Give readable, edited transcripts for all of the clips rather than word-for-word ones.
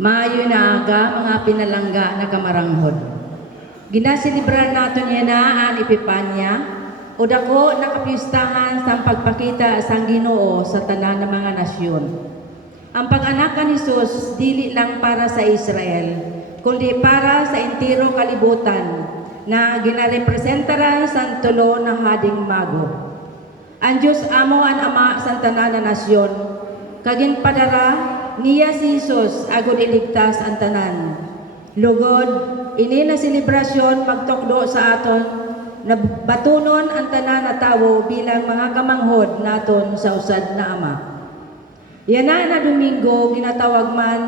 Maayo na aga mga pinalangga na kamaranghod. Ginasilibrar naton yan na ang Epipanya o dako nakapistahan sa pagpakita sang Ginoo sa tanan ng mga nasyon. Ang pag-anak ni Jesus dili lang para sa Israel, kundi para sa entero kalibutan na ginarepresentaran sa tulo na hading mago. Ang Diyos amo ang ama sa tanan na nasyon, kagin padara niya si Jesus agud iligtas ang tanan. Lugod, ini na selebrasyon magtukdo sa aton na batunon ang tanan na tawo bilang mga kamanghod naton sa usad na ama. Yan na Domingo ginatawag man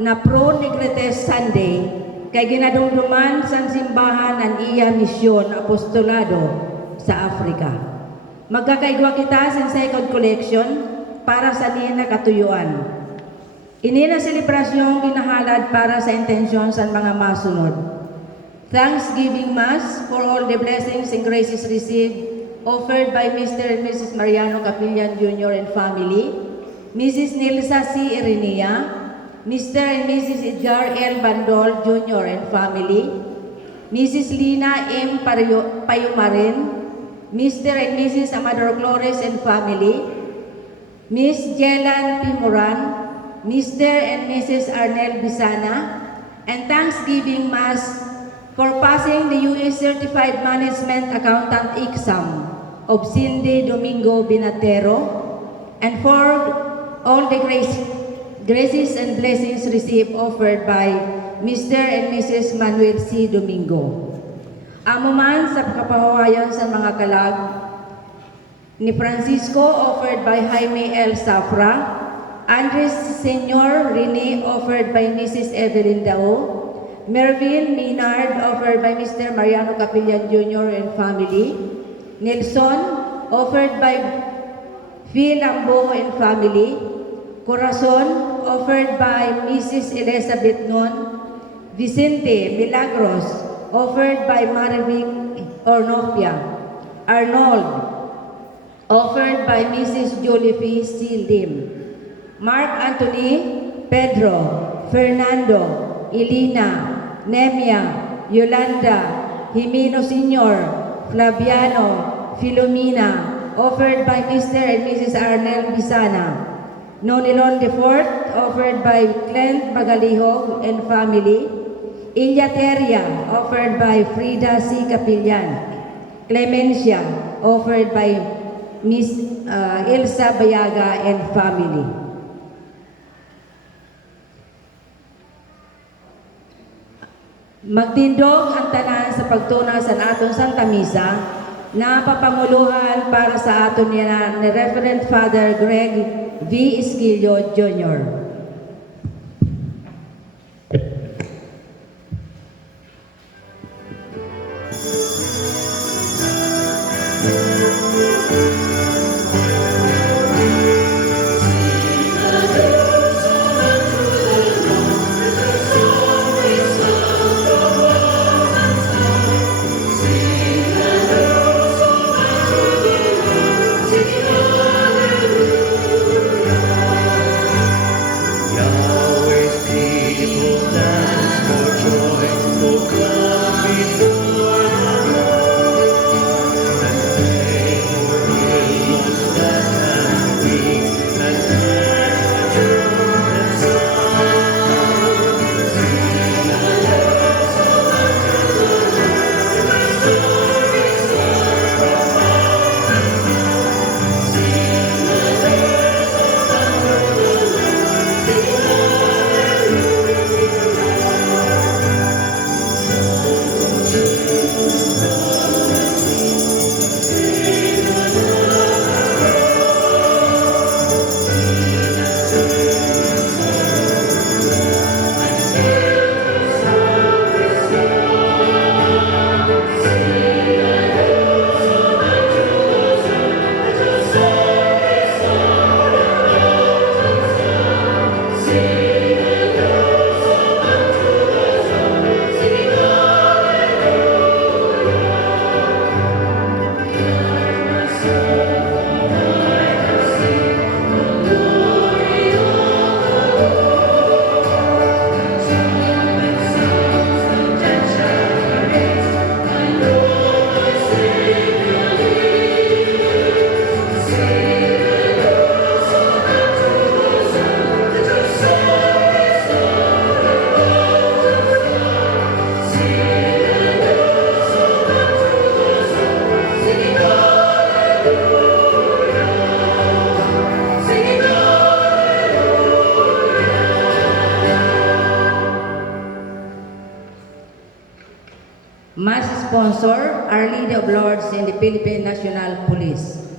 na Pro-Negrites Sunday kay ginadumduman sa simbahan ang iya misyon apostolado sa Africa. Magkakaigwa kita sa second collection para sa niya na katuyuan. Ini na selebrasyong ginahalad para sa intensyon sa mga masunod. Thanksgiving Mass for all the blessings and graces received offered by Mr. and Mrs. Mariano Capillan Jr. and family, Mrs. Nilsa C. Irinea, Mr. and Mrs. Edgar L. Bandol Jr. and family, Mrs. Lina M. Payumarin, Mr. and Mrs. Amador Flores and family, Miss Jelan Pimuran, Mr. and Mrs. Arnel Bisana, and Thanksgiving Mass for passing the U.S. Certified Management Accountant exam of Cindy Domingo Binatero, and for all the graces and blessings received offered by Mr. and Mrs. Manuel C. Domingo. Amo man sa kapahawayon sa mga kalag ni Francisco offered by Jaime L. Safra, Andres Senior Rene offered by Mrs. Evelyn Dao, Mervyn Maynard offered by Mr. Mariano Capillan Jr. and family, Nelson offered by Phil Lambo and family, Corazon offered by Mrs. Elizabeth Non, Vicente Milagros offered by Marivic Ornopia, Arnold offered by Mrs. Jolie C. Lim, Mark Anthony, Pedro, Fernando, Elina, Nemia, Yolanda, Jimeno Sr., Flaviano, Filomena, offered by Mr. and Mrs. Arnel Bisana, Nonilon IV, offered by Clint Magalihog and family, Ilyateria, offered by Frida C. Capillan, Clemencia, offered by Miss Ilsa Bayaga and family. Magtindog ang tanan sa pagtuna sa aton Santa Misa na papanguluhan para sa aton niya ni Reverend Father Greg V. Esquillo Jr. Sponsor, Our Lady of Lords in the Philippine National Police.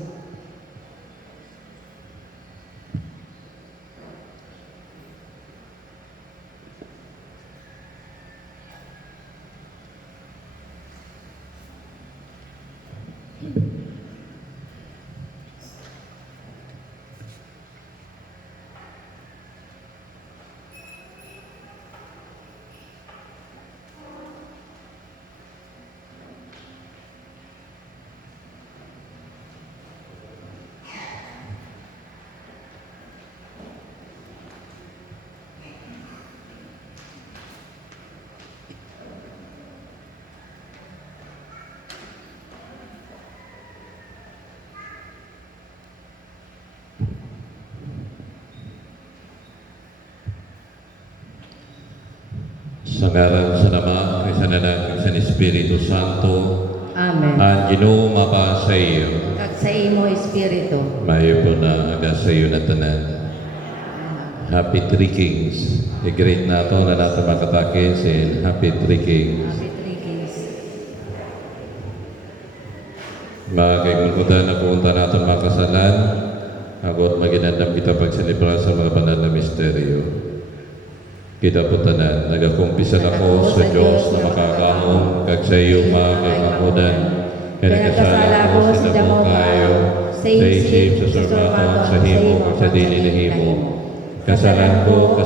Sa ngalan sa Ama, kay sa Anak, kay sa Espiritu Santo. Amen. Ang Ginoo mapa sa iyo. Kag sa imo espiritu. Mayo po na aga sa iyo na tanan. Happy Three Kings. I-greet nato na nato makatake sa Happy Three Kings. Happy Three Kings. Mga kaigmungkutan na pumunta natin makasalan. Agot maginandam kita pagselebra sa mga banal na misteryo. Kita po tanan, nagakumpisan ako sa Diyos na makakahon kag sa iyo mga kaimamudan. Kaya nagkasala ko sa damo kayo, sa isip, sa surmaton, sa himo, kag sa dili na himo. Kasalan ko,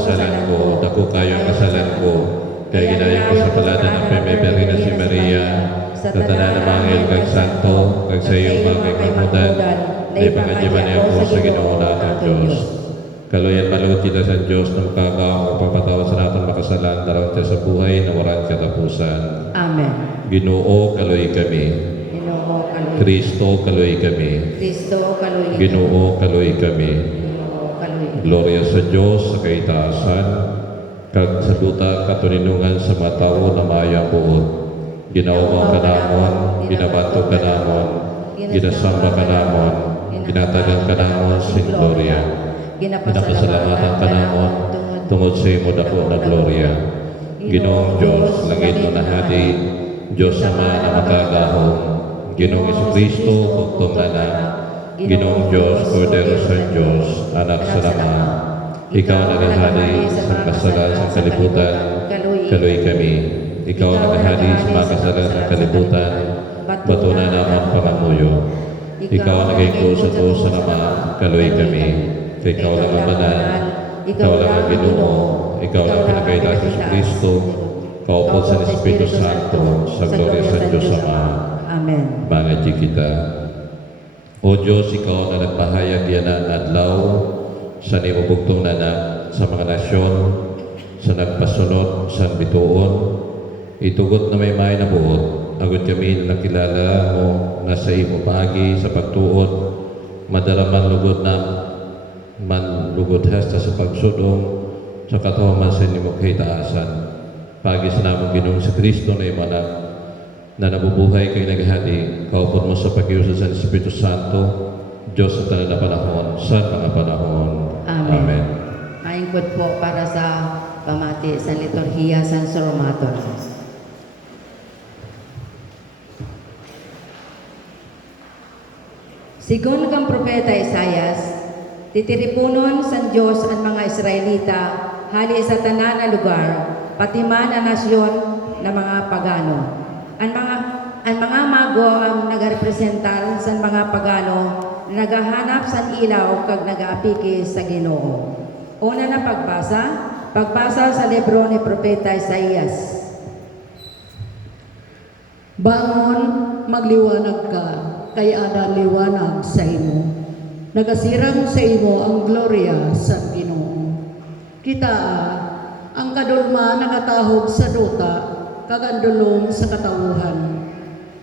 dako kayo ang kasalan ko. Kaya ginaya ko sa palada ng Pemeberi na si Maria, sa tanan ng mga kag santo, kag sa iyo mga kaimamudan, na ipangadyaman niya ako sa Ginoo nating Diyos. Kaluyan malugod kita sa Diyos na makakaang papatawa sa natin makasalan daraw siya sa buhay na walang katapusan. Amen. Ginoo, kaluy kami. Ginoo kaluy. Kristo, kaluy kami. Kristo kaluy. Ginoo, kaluy kami. Ginoo kaluy. Gloria sa Diyos sa kaitaasan, kag sa duta katuninungan sa matawo na mayang buot. Ginawang kanamon, ginabanto kanamon, ginasamba kanamon, ginatagan kanamon sin gloria. Ginapasalamatan ka namon tungod sa imo dako na gloria. Ginoong Diyos, langit na nahadi, Diyos Ama na makagahom, Ginoong Jesucristo, bugtong na Ginoong Diyos, Kordero sa Diyos, Anak sa Ama, Ikaw nagahadi sa kasalan sa kalibutan, kaluy kami. Ikaw nagahadi sa mga kasalan sa kalibutan, bato na naman pangamuyo. Ikaw nagayko sa to sa Ama, kaluy kami. Ikaw lang ang banal, Ikaw lang ang Ginoo, Ikaw lang pinagkailan sa Kristo, kaupod sa Espiritu Santo, sa gloria sa Diyos Ama. Amen. Bangadji kita. O Diyos, Ikaw na nagpahayag yan ang adlaw sa nimubugtong nanak sa mga nasyon, sa nagpasunod, sa bituon, itugot na may na buot, agad kami na nakilala mo na sa imo pagi sa pagtuod, madaraman lugod na manlugod hasta sa pagsudong sa katuhaman sa inyo kahitaasan. Pagi sa namong Ginoong si Kristo na imanak na nabubuhay kay naghahadi, kaupod mo sa pag-iusap sa Espiritu Santo, Diyos sa tanan na panahon, sa mga panahon. Amen. Amen. Maingkod po para sa pamati sa liturhiya San Soromaton. Sigon kang propeta Isayas, titiripunon sa Diyos ang mga Israelita hali sa tanan na lugar, pati man ang nasyon na mga pagano. Ang mga mago ang nagarepresentar sa mga pagano na nagahanap sa ilaw kag nagaapiki sa Ginoo. Una na pagbasa sa libro ni propeta Isaias. Bangon, magliwanag ka, kay ada liwanag sa imo. Nagasirang sa imo ang gloria sa Ginoo. Kita ang kadulma nagatahog sa duta, kagandulong sa katawuhan.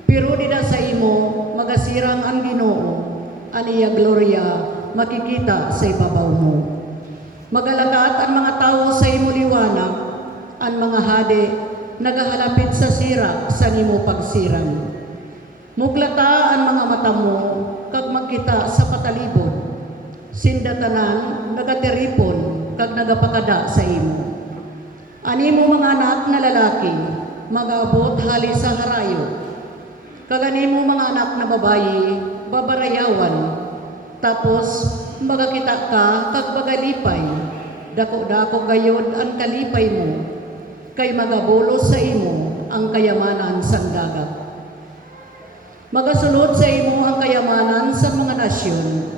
Pero dida sa imo magasirang ang Ginoo, aniya gloria makikita sa ibabaw mo. Magalakat ang mga tao sa imo liwanag, ang mga hade nagahalapit sa sira sa imo pagsirang. Muglata ang mga mata mo, kag magkita sa patalibod. Sindatanan, nagateripon, kag nagapakada sa imo. Ani mo mga anak na lalaki, mag-abot hali sa harayo. Kaganimo mga anak na babayi, babarayawan. Tapos, magakita ka, kag bagalipay. Dako-dako gayod ang kalipay mo. Kay magabulos sa imo ang kayamanan sa dagat. Magasulod sa imo ang kayamanan sa mga nasyon.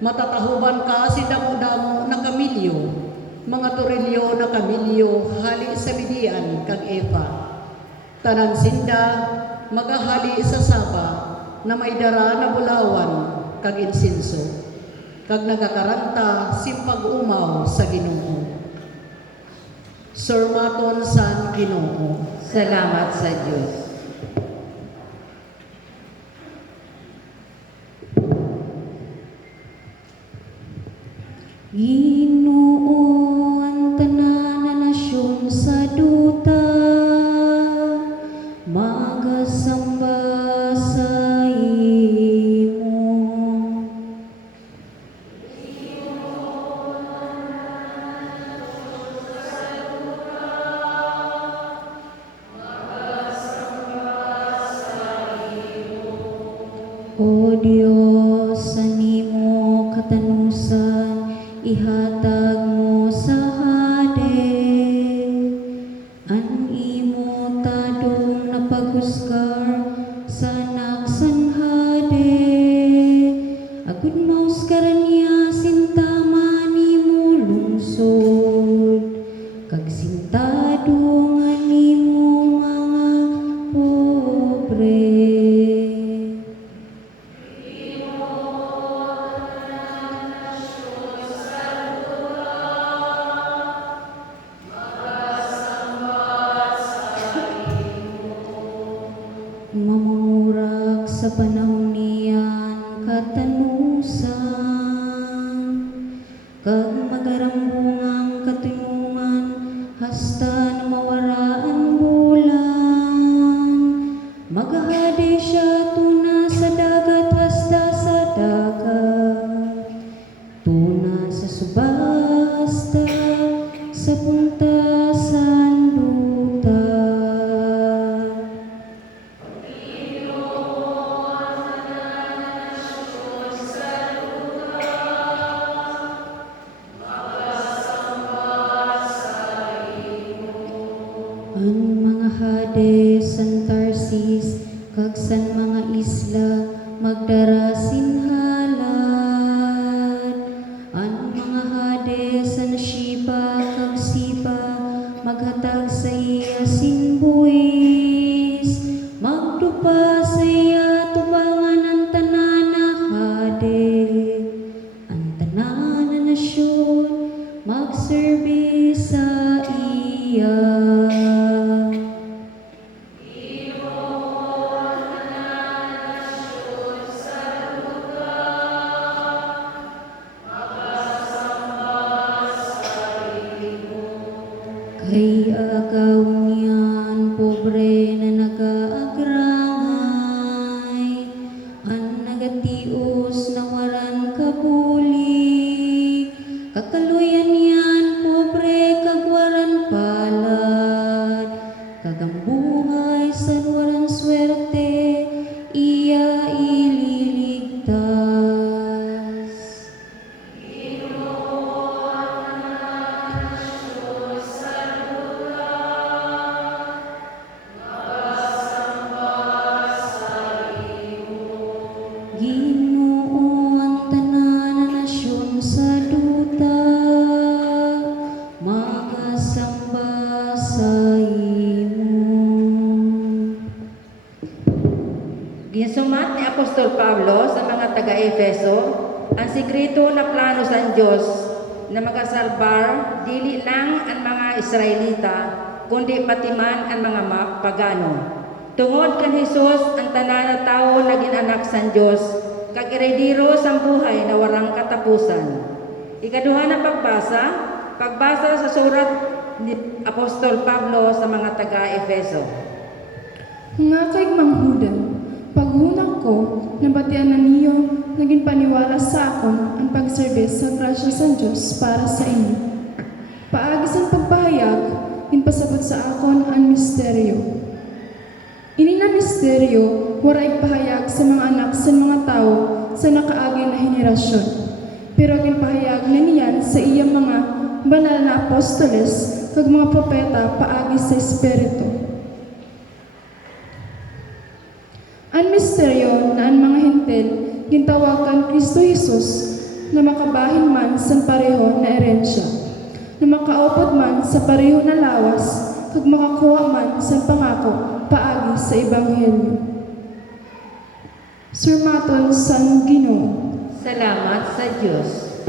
Matatahuban ka si damo-damo na kamilyo, mga torilyo na kamilyo, hali sa bidian kag Efa. Tanan sinda, magahali sa saba, na may dara na bulawan, kag insinso. Kag nagakaranta, simpag umaw sa Ginoo. Surmaton san Ginoo. Salamat sa Diyos. Ginoo ang tanan na nasyon sa duta, magasamba sa imo. O Diyos, sa nimo katanusan, ihatag mo sa hade. An imo tadong napaghusgar sa naksan hade. Agud mahuskaran niya sinta nimo lungsod. Kag sintado nga nimo mga pobre. Mamumurak sa panahon niyan katanusan, kag magarambungang katinungan, hasta na mawara ang bulan. Magahadi siya tuna sa dagat, hasta sa dagat, tuna sa subasta, sa punta sa duta. Ang mga Hades, san Tarsis, kag san mga isla, magdara sinhalad. Ang mga Hades, san Shiba, kag Siba, maghatag sa iya sinbuis. Magdupa sa iya tubangan ang tanan na Hade. Ang tanan na nasyon, magserbi sa iya. Kay agaw niyan, pobre na nagaagrangay, ang nagatios na waran kabuli. Kakaluyan niyan, pobre kagwaran palad, kagambungay sa waran swerte, iya ililigtas. Ginoo ang tanan na nasyon sa duta, magasamba sa imo. Ginsumat ni Apostol Pablo sa mga taga-Efeso ang sikreto na plano sa Diyos na magasalbar dili lang ang mga Israelita kundi pati man ang mga pagano. Tungod kan Hesus ang tanan na tawo na ginanak sa Diyos kag irediro sa buhay na warang katapusan. Ikaduha na pagbasa sa surat ni Apostol Pablo sa mga taga-Efeso. Nga kay manghudan, paghunak ko, nabatian na niyo, naging paniwala sa akon ang pagserbis sa grasya sa Diyos para sa inyo. Paagis ang pagpahayag, inpasabot sa akon ang misteryo. Ini na misteryo, wala ipahayag sa mga anak sa mga tao sa nakaagi na henerasyon. Pero ginpahayag na niyan sa iyang mga banal na apostoles kag mga propeta paagi sa Espiritu. Ang misteryo na ang mga hintil gintawag kan Kristo Jesus na makabahin man sa pareho na erensya, na makaupod man sa pareho na lawas, kag makakuha man sa pangako paagi sa Ebanghelyo. Surmaton sa Ginoo. Salamat sa Diyos.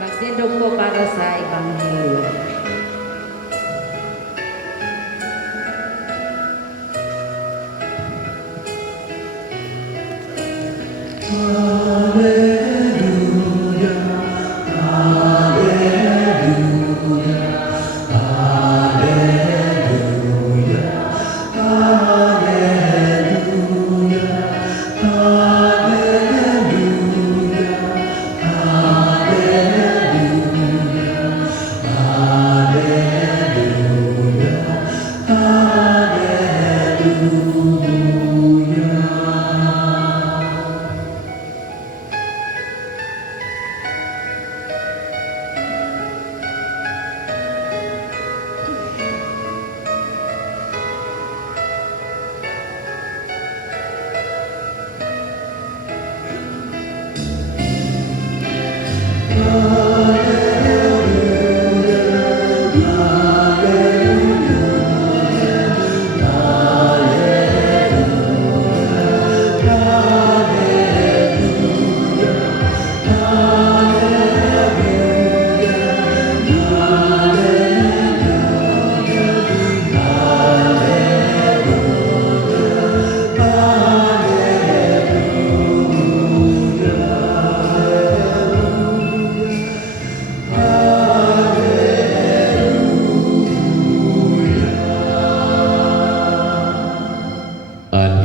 Magtindog po para sa Ebanghelyo.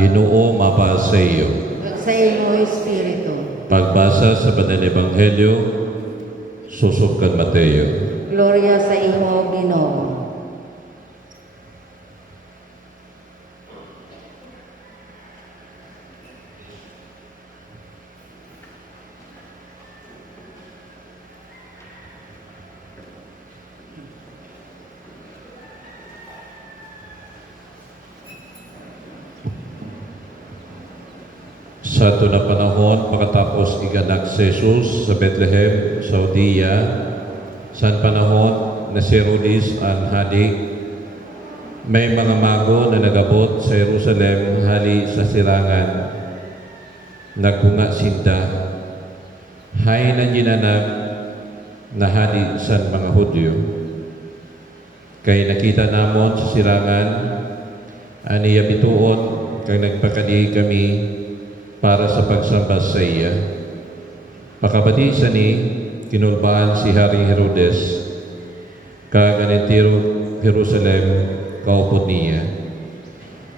Ginoo mapa sa iyo. Sa imo Espiritu. Pagbasa sa Banal Ebanghelyo, susubkan Mateo. Gloria sa imo, Ginoo. Sa ito na panahon, pagkatapos iganak si Jesus sa Bethlehem, Judea, sa panahon na si Herodes ang hadi, may mga mago na nagabot sa Jerusalem hali sa silangan. Nagbunga sinda, hay na ginanap na hadi sa mga Hudyo. Kay nakita namon sa silangan, aniya bituon, kay nagpakadi kami para sa pagsamba sa iya. Pakabati sa ni, kinulbaan si Haring Herodes, kaganitiro Jerusalem, kaupod niya.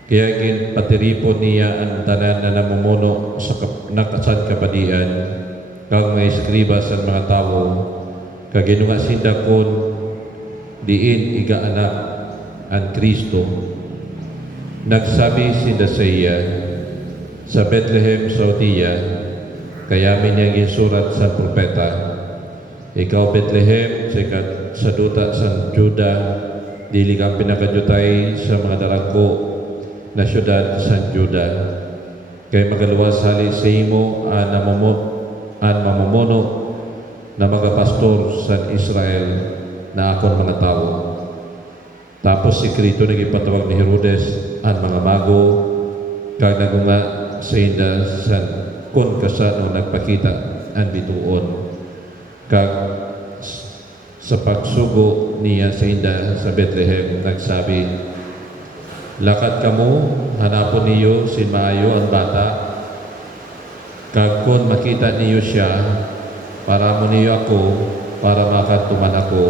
Kaya patiripon niya ang tanan na namumuno sa nakasan kapadian, kang may eskriba sa mga tao, kaginunga sinda kon diin igaanak ang Kristo. Nagsabi sinda sa iya, sa Bethlehem, Judea, kaya niyang insurat sa propeta, ikaw Bethlehem, sa duta sa Juda, dili kang pinakajutay sa mga darako na syudad sa Juda. Kay magaluwas hali sa imo ang mamumuno na magapastor sa Israel na akon mga tao. Tapos si Kristo nagipatawag ni Herodes ang mga mago, kag nagunga sa inda sa kung kasano nagpakita ang bituon. Kag sa pagsugo niya sa inda sa Bethlehem, nagsabi, lakad kamo, hanapon niyo si maayo ang bata, kag kung makita niyo siya, para mo niyo ako, para makatuman ako,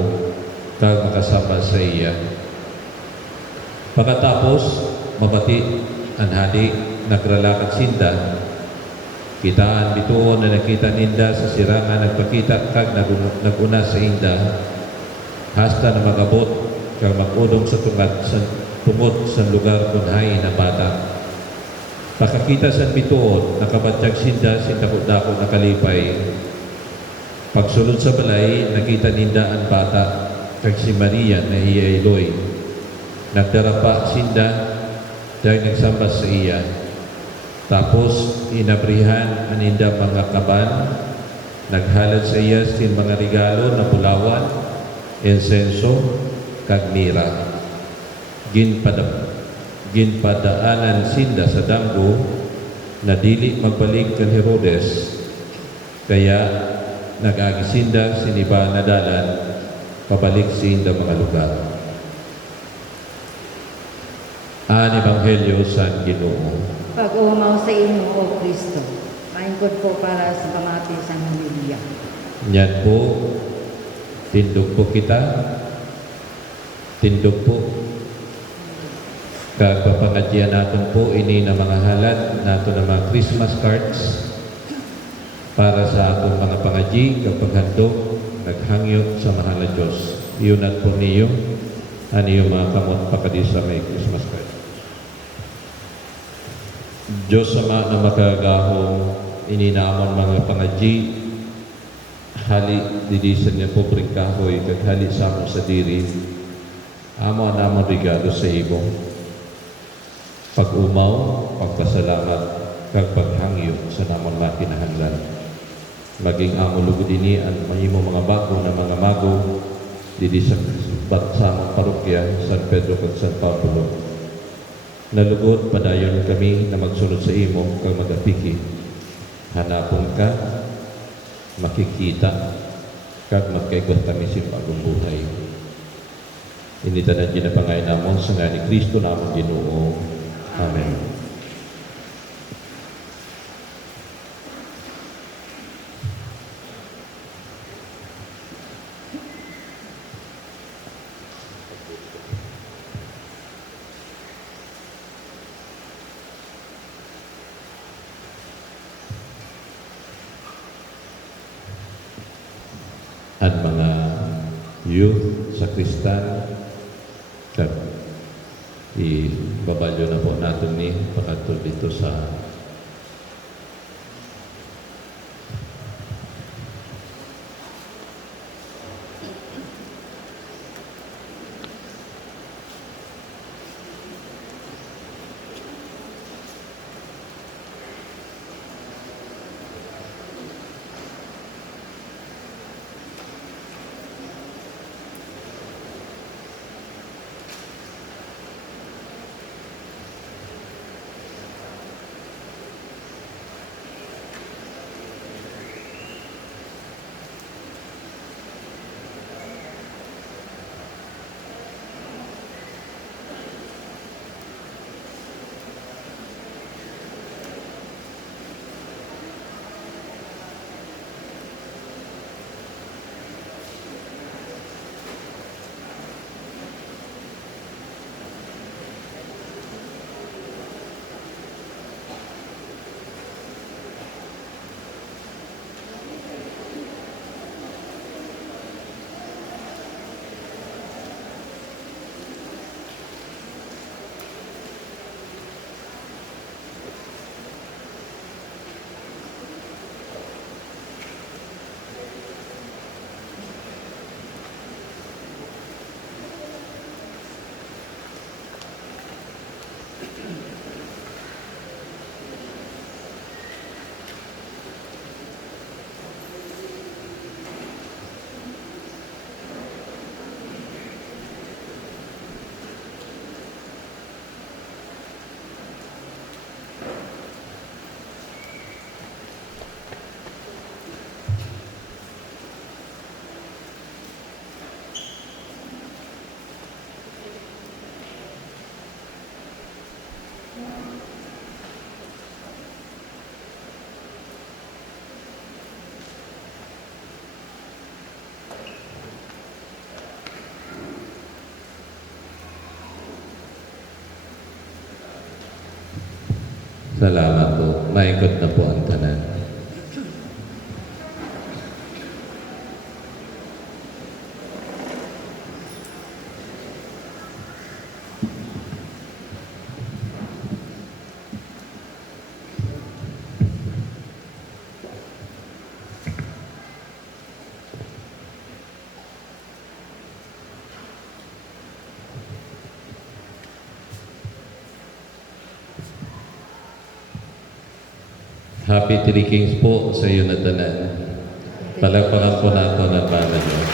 kag makasama sa iya. Pagkatapos, mabati ang hali nagralakad sinda. Kitaan bituon na nakita ninda sa sirangan nagpakita kag naguna sa inda. Hasta na magabot kag magudong sa tungod sa lugar kung hay na bata. Pakakita sa bituon, nakabatyag sinda dako nakalipay. Pagsulod sa balay, nakita ninda ang bata kag si Maria na iya iloy. Nagdarapa sinda dahil nagsambas sa iya. Tapos inabrihan aninda mga kaban, naghalad sa iya sin mga regalo na bulawan, insenso, kag mira. Ginpadaanan sinda sa danggo na dili magbalik kan Herodes, kaya nag-agisinda siniba na dalan pabalik sinda mga lugar. Ang Ebanghelyo sa Ginoo. Pag-umaw sa inyo, O Kristo, maingkod po para sa pamati sa Hallelujah. Yan po, tindog po kita, tindog po. Kagpapangadyan natin po ini na mga halad nato na mga Christmas cards para sa atong mga pangadyi kapag handog naghangyo sa mahal na Diyos. Iyon po niyo aniyo mga kamot pakadi sa may Christmas card. Diyos sama na makagahong ininamon mga pangadyi hali didisan niya po kahoy kag hali sa mo sa diri amo namon regalo sa imo. Pag-umaw, pagpasalamat, kag paghangyo sa namon makinahanglan. Maging amo lugod ini ang mahimo mga bago na mga mago didi sa samang parokya San Pedro kag San Pablo. Nalugod padayon kami na magsunod sa imo kag magapiki. Hanapon ka, makikita, kag magkaigot kami sa bagong buhay. Initanan din na pangay namon sa nga ni Kristo namon Ginoo. Amen. At mga youth sa Kristan, kag ibabalyo na po natin ni pakatol dito sa Salamat po. Maikot na po ang tanan. Happy Three Kings po sa iyo na tanan. Palagpakan po nato ng banal Diyos.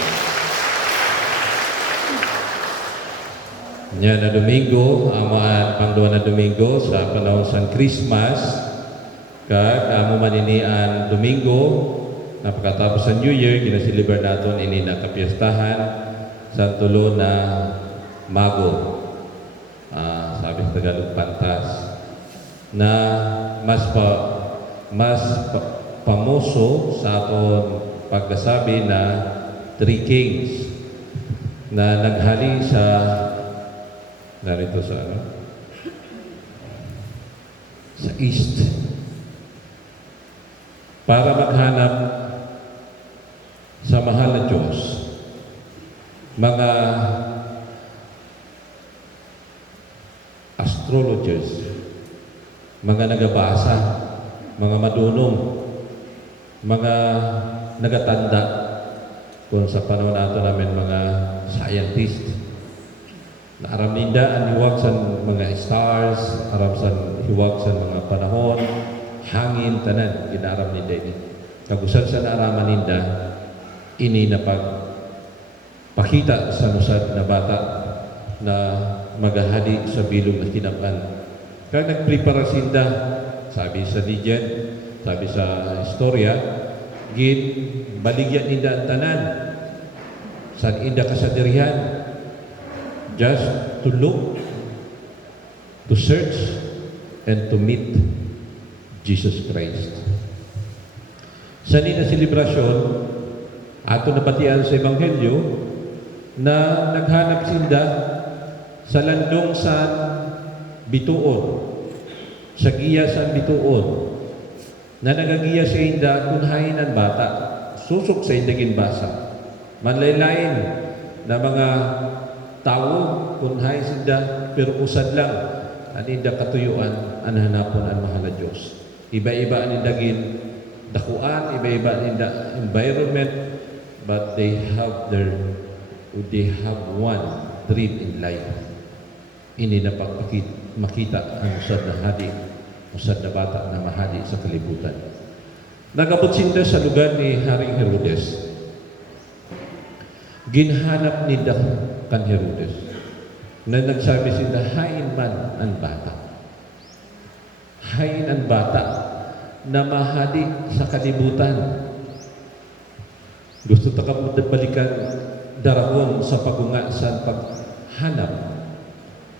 Nya na Domingo, ang mga pangduwa na Domingo sa panahon sa Christmas, kag amo maninian Domingo, napakatapos sa New Year, ginasiliber naton ini na kapiyastahan sa tulo na Mago. Sabi sa Tagalog, pantas. Na pamuso sa aton pagkasabi na Three Kings na naghali sa narito sa sa east para maghanap sa mahal na Diyos, mga astrologers, mga nagabasa, mga madunong, mga nagatanda, kung sa panahon nato namin mga scientist, na aram ninda ang hiwag sa mga stars, aram sa hiwag sa mga panahon, hangin, tanan, ginaram ninda ini. Kagusan sa naaraman ninda, ini na pakita sa nusad na bata na magahali sa bilog na kinapan. Kaya nagprepara sinda, sabi sa legend, sabi sa istorya, baligyan ninda ang tanan, saan inda kasadirihan, just to look, to search, and to meet Jesus Christ. Sa nina selebrasyon, ato nabatian sa Ebanghelyo, na naghanap sinda sa landong sa bituon, sa giya sa bituon, na nagagiya sa inda kunhain ang bata, susok sa indagin basa. Manlaylain na mga tao, kunhain sinda, pero usad lang, aninda katuyuan, ang hanapon ang mahal na Diyos. Iba-iba ang indagin dakuan, iba-iba ang environment, but they have one dream in life. Ini na makita ang usad na hadi, usad na bata na mahadi sa kalibutan. Nagabot sinda sa lugar ni Haring Herodes. Ginhanap ni kan Herodes na nagsabi sinda, hain man ang bata. Hain ang bata na mahadi sa kalibutan. Gusto ta ka balikan darahon sa pagunga sa paghanap.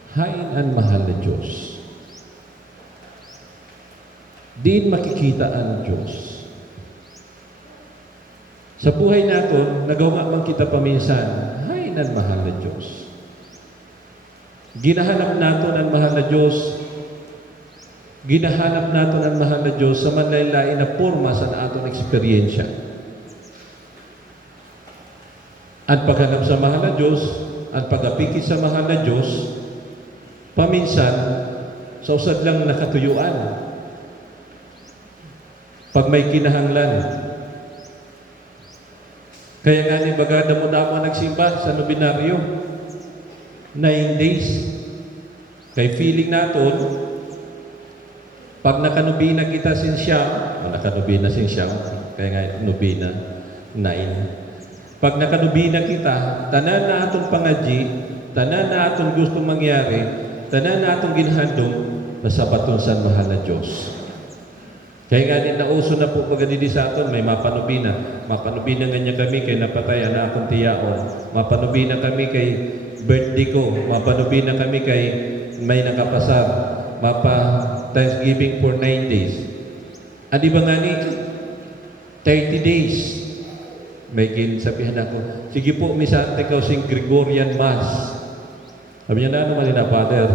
Hain ang mahal na Diyos. Din makikita ang Diyos. Sa buhay natin, nagawa man kita paminsan, hain ang mahal na Diyos. Ginahanap natin ang mahal na Diyos. Ginahanap natin ang mahal na Diyos sa manlaylain na porma sa ating eksperyensya. At paghanap sa mahal na Diyos, at pag-apikit sa mahal na Diyos, paminsan, sa usad lang nakatuyuan. Pag may kinahanglan. Kaya nga ni bagada mo damo nagsimba sa nobinaryo. 9 days. Kay feeling naton, pag nakanubina kita sinsyam, nakanubina sinsyam, kaya nga nubina, 9. Pag nakanubina kita, tanan na atong pangadji, tanan na atong gusto mangyari, tanan na atong ginhandong, nasabaton sa mahal na Diyos. Kaya nga din nauso na po pagdidi sa aton, may mapanubina. Mapanubina nga niya kami kay napatay na akong tiyaon. Mapanubina kami kay birthday ko. Mapanubina kami kay may nakapasar. Thanksgiving for 9 days. Adi ba nga ni 30 days? May kinsabihan ako, sige po, misante ka sing Gregorian Mass. Sabi niya na, ano man na, Father?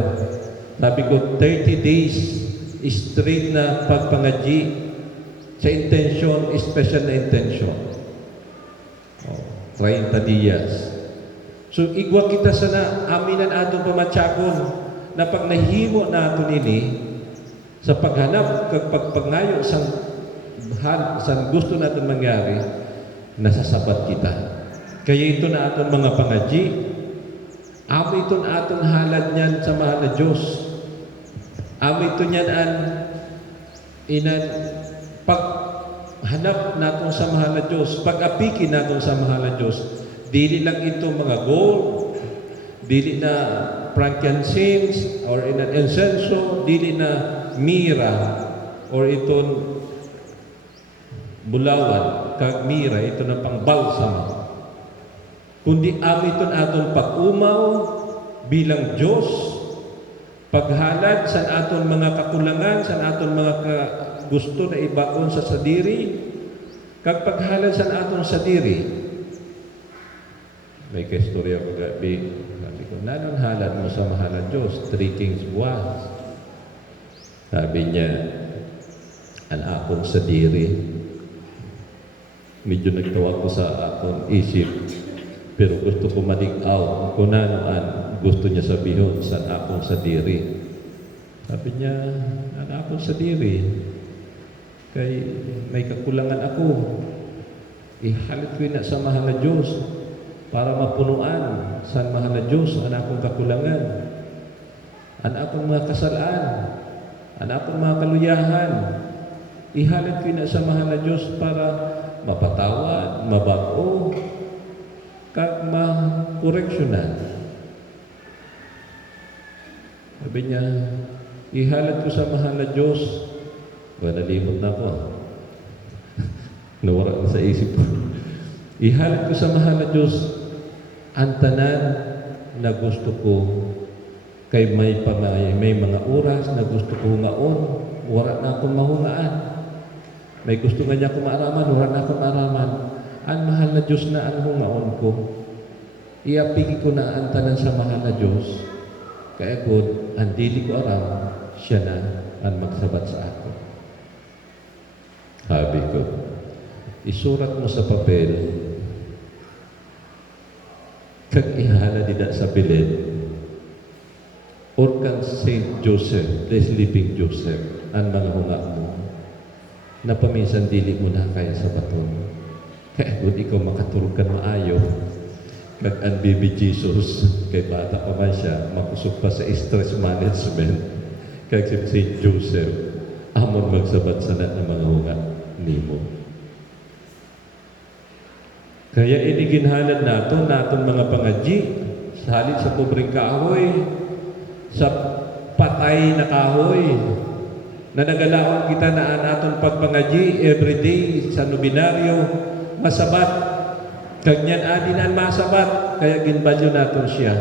Sabi ko, 30 days straight na pagpangadyi sa intensyon, special na intensyon. 30 dias. So, igwa kita sana aminan atong pamatsakon na pag nahimo na ato nini sa paghanap kag pagpangayo sang gusto natin mangyari, nasasabat kita. Kaya ito na aton mga pangadyi, amo ito na aton halad niyan sa mahal na Diyos. Amo ito niyan paghanap naton sa mahal na Diyos, pag-apiki naton sa mahal na Diyos. Dili lang ito mga gold, dili na frankincense or incenso, dili na mira or iton bulawan kag mira, ito na pang balsam. Kundi amiton aton pag-umaw bilang Diyos, paghalad sa aton mga kakulangan, sa aton mga gusto na ibaon sa sadiri, kag paghalad sa aton sadiri. May kaistorya ko gabi, sabi ko, nanon halad mo sa mahal na Diyos? 3 kings buwas. Sabi niya, ang akong sadiri. Medyo nagtawag ko sa akong isip, pero gusto ko malig-out kung ano gusto niya sabihin sa akong sadiri. Sabi niya, ang akong sadiri, kay may kakulangan ako, ihalit ko na sa mahal na Diyos para mapunuan sa mahal na Diyos ang akong kakulangan, ang akong mga kasalaan, ang akong mga kaluyahan. Ihalit ko na sa mahal na Diyos para mapatawad, mabago, kag ma-correctionan. Sabi niya, ihalat ko sa mahal na Diyos. Nalimot na ako. Nawala na sa isip ko. Ihalat ko sa mahal na Diyos ang tanan na gusto ko, kay may mga oras na gusto ko ngaon, wala na akong mahungaan. May gusto nga niya akong maaraman, wala na akong maaraman. Ang mahal na Diyos na ang hungaon ko, iapigi ko na ang tanan sa mahal na Diyos, kaya kung ang dili ko aram, siya na ang magsabat sa ako. Sabi ko, isurat mo sa papel, kag ihala dida sa bilid, or kang Saint Joseph, the sleeping Joseph, ang mga hunga mo, na paminsan dili mo na kaya sa baton. Kaya kung ikaw makaturog ka maayo, kag ang baby Jesus, kay bata pa man siya, makusog pa sa stress management, kag si Saint Joseph, amon magsabat sa na ng mga hunga nimo. Kaya iniginhalad naton mga pangadyi, sa halin sa pobreng kahoy, sa patay na kahoy, na nagalaon kita na aton pagpangadyi everyday sa nobinaryo, masabat. Kag niyan adin ang masabat, kaya ginbalyo naton siya.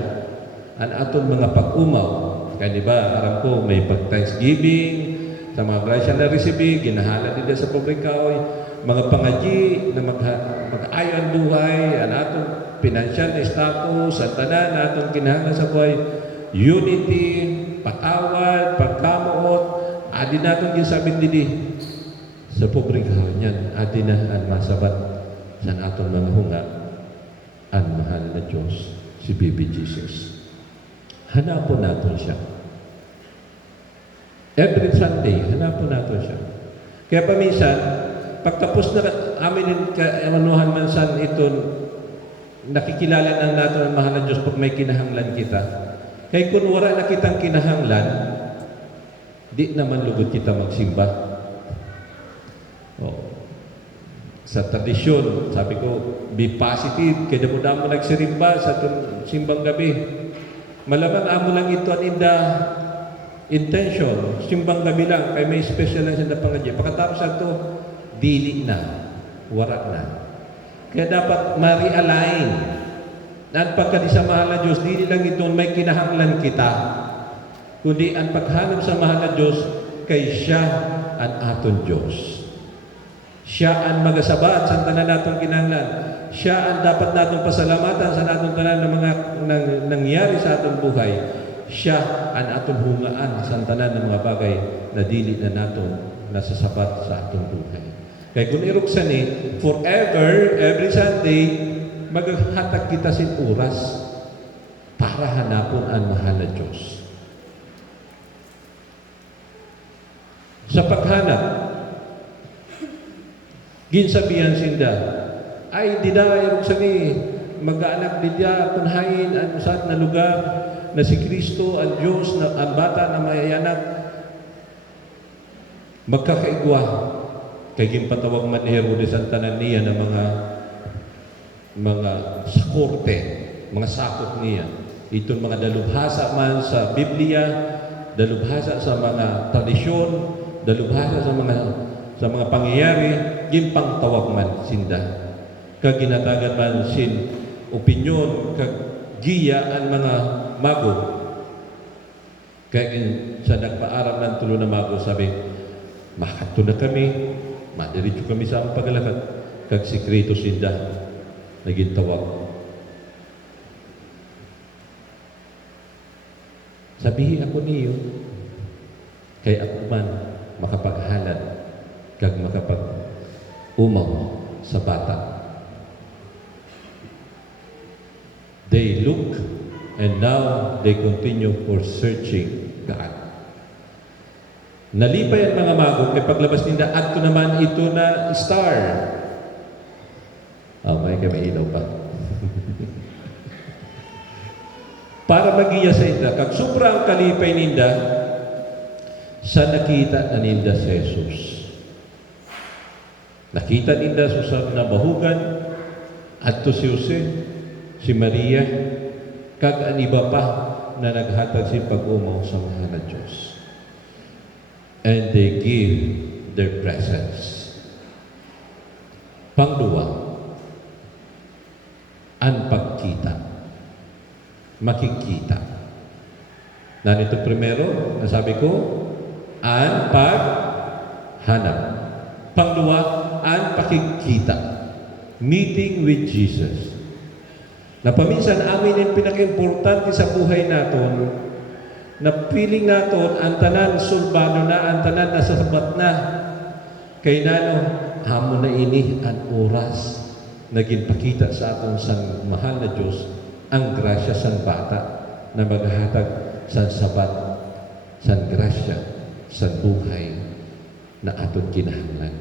Ang aton mga pag-umaw, kaya diba, aram ko, may pag-Thanksgiving, sa mga grasya na resibi, ginahala din sa pobreng kahoy, mga pangadyi na mag-ayo ang buhay, ang atong financial status, ang tanan na atong kinahanglan sa buhay, unity, patawad, pagkamuot, adi natin gisabit didi sa pobreng kahoy niyan, adi na ang masabat sa atong mga hunga, ang mahal na Diyos, si Baby Jesus. Hanapon natin siya. Every Sunday, hanapon natin siya. Kaya paminsan, pagtapos na amin kamanuhan man san iton, nakikilala na natin ang mahal na Diyos pag may kinahanglan kita. Kaya kung wala na kitang kinahanglan, di naman lugod kita magsimba. Sa tradisyon, sabi ko, be positive, kaya mo nagsirimba sa simbang gabi. Malamang amo lang ito ang intention, simbang gabi lang, kaya may special lang siya na pangadya. Pagkatapos ito, dili na, warak na. Kaya dapat ma-realign na ang pagkadi sa mahal na Diyos, dili lang ito may kinahanglan kita, kundi ang paghanap sa mahal na Diyos, kay siya ang aton Diyos. Siya ang magasabat sa tanan natong kinahanglan. Siya ang dapat natong pasalamatan sa natong tanan ng mga nangyari sa atong buhay. siya ang atong hungaan sa tanan ng mga bagay na dili na naton nasasabat sa atong buhay. Kaya kung iruksan forever, every Sunday, maghatag kita sin oras para hanapon ang mahal na Diyos. Sa paghanap, ginsabihan sinda, ay di na iruksan mag-aanak nidya kunhain ang saan na lugar na si Kristo, ang Diyos, na ang bata na mayayanak, magkakaigwa kay gimpatawag man ni Herodes ang tanan niya ng mga sakorte, mga sakop niya. Itong mga dalubhasa man sa Biblia, dalubhasa sa mga tradisyon, dalubhasa sa mga pangyayari, gimpang tawag man sinda. Kag ginatagan man sin opinyon, kag giya ang mga mago. Kaya sa nagpaaram ng tulo na mago, sabi, makato na kami, madiritso kami sa ang pagalakad, kag sikreto sinda, naging tawag. Sabihin ako niyo, kay ako man makapaghalad, kag makapag-umaw sa bata. They look, and now they continue for searching God. Nalipay ang mga mago, kay paglabas nila, adto naman ito na star. May kami ilaw pa. Para magiya sa ita, kag sobrang kalipay ninda, sa nakita na ninda si Jesus. Nakita ninda sa nabahugan, adto si Jose, si Maria, kag ang iba pa na naghatag si pag-umaw sa mahal na Diyos. And they give their presence. Pangduwa, ang pagkita. Makikita. Nanito primero, nasabi ko, ang paghanap. Pangduwa, ang pakikita. Meeting with Jesus. Na paminsan amin yung pinaka-importante sa buhay natin, na feeling natin ang tanan sulbano na, ang tanan nasasabat na. Kay nano, hamo na ini ang oras na ginpakita sa atong sang mahal na Diyos ang grasya sang bata na maghatag sa sabat, sang grasya, sang buhay na aton kinahanglan.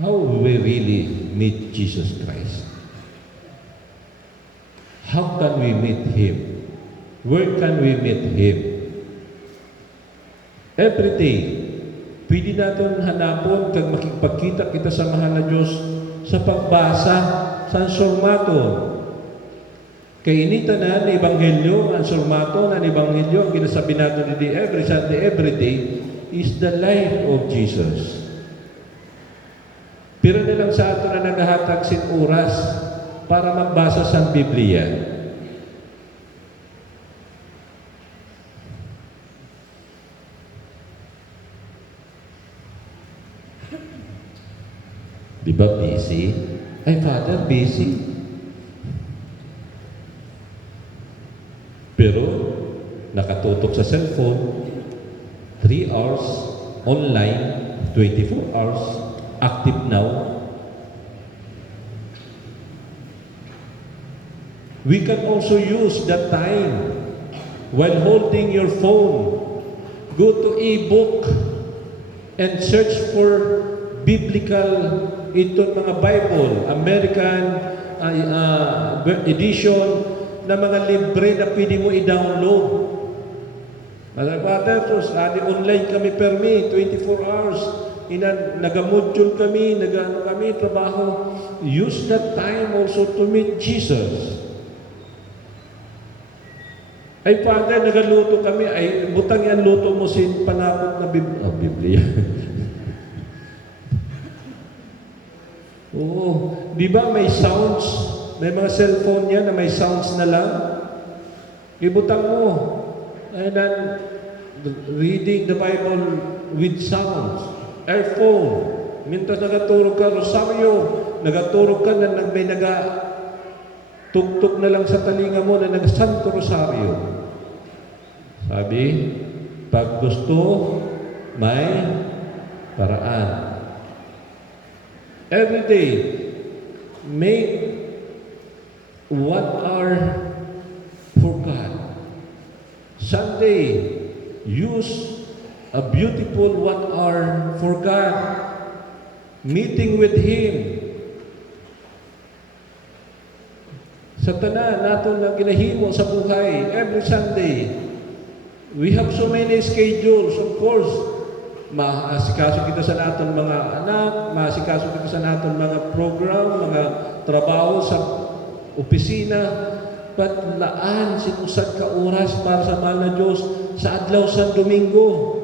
How will we really meet Jesus Christ? How can we meet Him? Where can we meet Him? Every day, pwede natin hanapon kag makipagkita kita sa mahal na Diyos sa pagbasa sa Surmaton. Kay inita na ang Ebanghelyo, ang Surmaton, ang Ebanghelyo, ginasabi natin every Sunday, every day, is the life of Jesus. Pero nilang sa ato na naghahatag sin oras para magbasa sa Biblia. Di ba busy? Ay, Father, busy. Pero, nakatutok sa cellphone, 3 hours, online, 24 hours, active now. We can also use that time while holding your phone. Go to e-book and search for biblical itong mga Bible, American edition na mga libre na pwede mo i-download. Online kami permi, 24 hours. Nagamodule kami, kami trabaho. Use that time also to meet Jesus. Ay, Father, nagaluto kami. Ay, butang yan luto mo sin panakot na Biblia. Oo. Di ba may sounds? May mga cellphone yan na may sounds na lang. Ibutang mo. And then, reading the Bible with sounds. Earphone. Mintas nagaturog ka, Rosario. Nagaturog ka na may Tuktok na lang sa talinga mo na nag-Santo Rosario. Sabi, pag gusto, may paraan. Every day, make 1 hour for God. Sunday, use a beautiful 1 hour for God. Meeting with Him. Sa tanan nato na ginahimo sa buhay, every Sunday, we have so many schedules, of course. Maasikaso kita sa naton mga anak, maasikaso kita sa naton mga program, mga trabaho sa opisina, but laan sinusad ka oras para sa mahal na Diyos sa adlaw sa Domingo.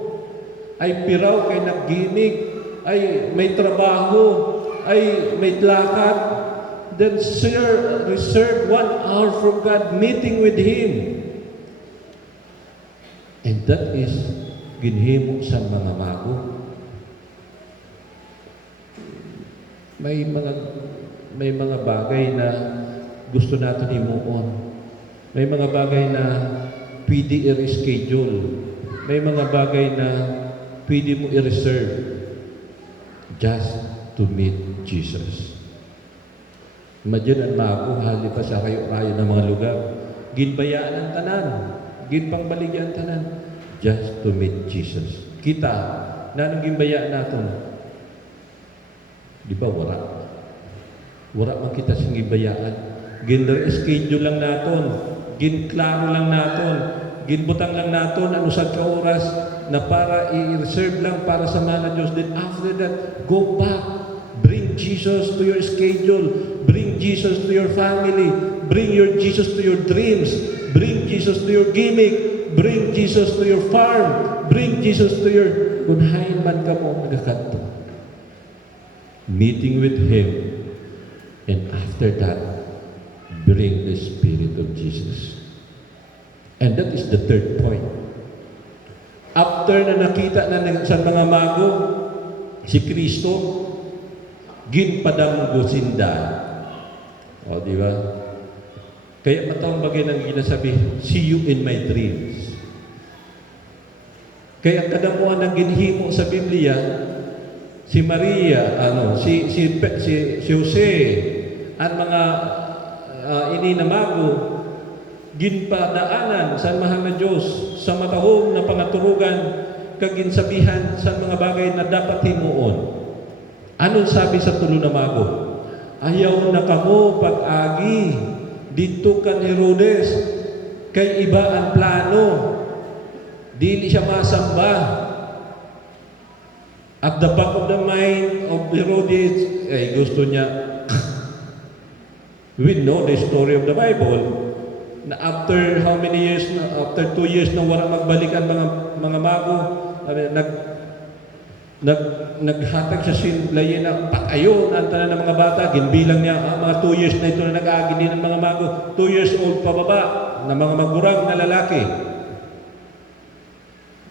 Ay piraw kay nagginig, ay may trabaho, ay may lakad. Then sir, reserve 1 hour for God, meeting with Him. And that is ginhimo sa mga mago. May mga bagay na gusto natin imuon. May mga bagay na pwede i-reschedule. May mga bagay na pwede mo i-reserve just to meet Jesus. Imagine ang mago, hali pa sa kayo-kayo ng mga lugar. Ginbayaan ang tanan. Ginpangbaligyan ang tanan. Just to meet Jesus. Kita, na nang ginbayaan natin. Di ba, wala? Wala man kita sa ginbayaan. Gin-reschedule lang natin. Gin-klaro lang natin. Ginbutang lang natin ang usad ka oras na para i-reserve lang para sa mahal na Diyos. Then after that, go back. Bring Jesus to your schedule. Bring Jesus to your family. Bring your Jesus to your dreams. Bring Jesus to your gimmick. Bring Jesus to your farm. Bring Jesus to your kunhain man ka mo nagakanto. Meeting with Him. And after that, bring the Spirit of Jesus. And that is the third point. After na nakita na sa mga mago, si Kristo, ginpadang gusinda. O, di ba? Kaya matawang bagay nang ginasabi, see you in my dreams. Kaya kadamuan ng ginhimo sa Biblia, si Maria, si Jose, at mga ini na mago, ginpadaanan sa mahal na Diyos sa matahong na pangaturugan kaginsabihan sa mga bagay na dapat himuon. Anong sabi sa tulo na mago? Ayaw na kamo pag-agi dito kan Herodes kay iba ang plano. Dili siya masamba. At the back of the mind of Herodes, gusto niya. We know the story of the Bible. Na after how many years? After 2 years na wala magbalik ang mga mago, naghatag sa sinlayin na patayon ang tanan ng mga bata. Ginbilang niya, mga 2 years na ito na nag-aagi din ng mga mago. 2 years old pababa na mga magurang na lalaki.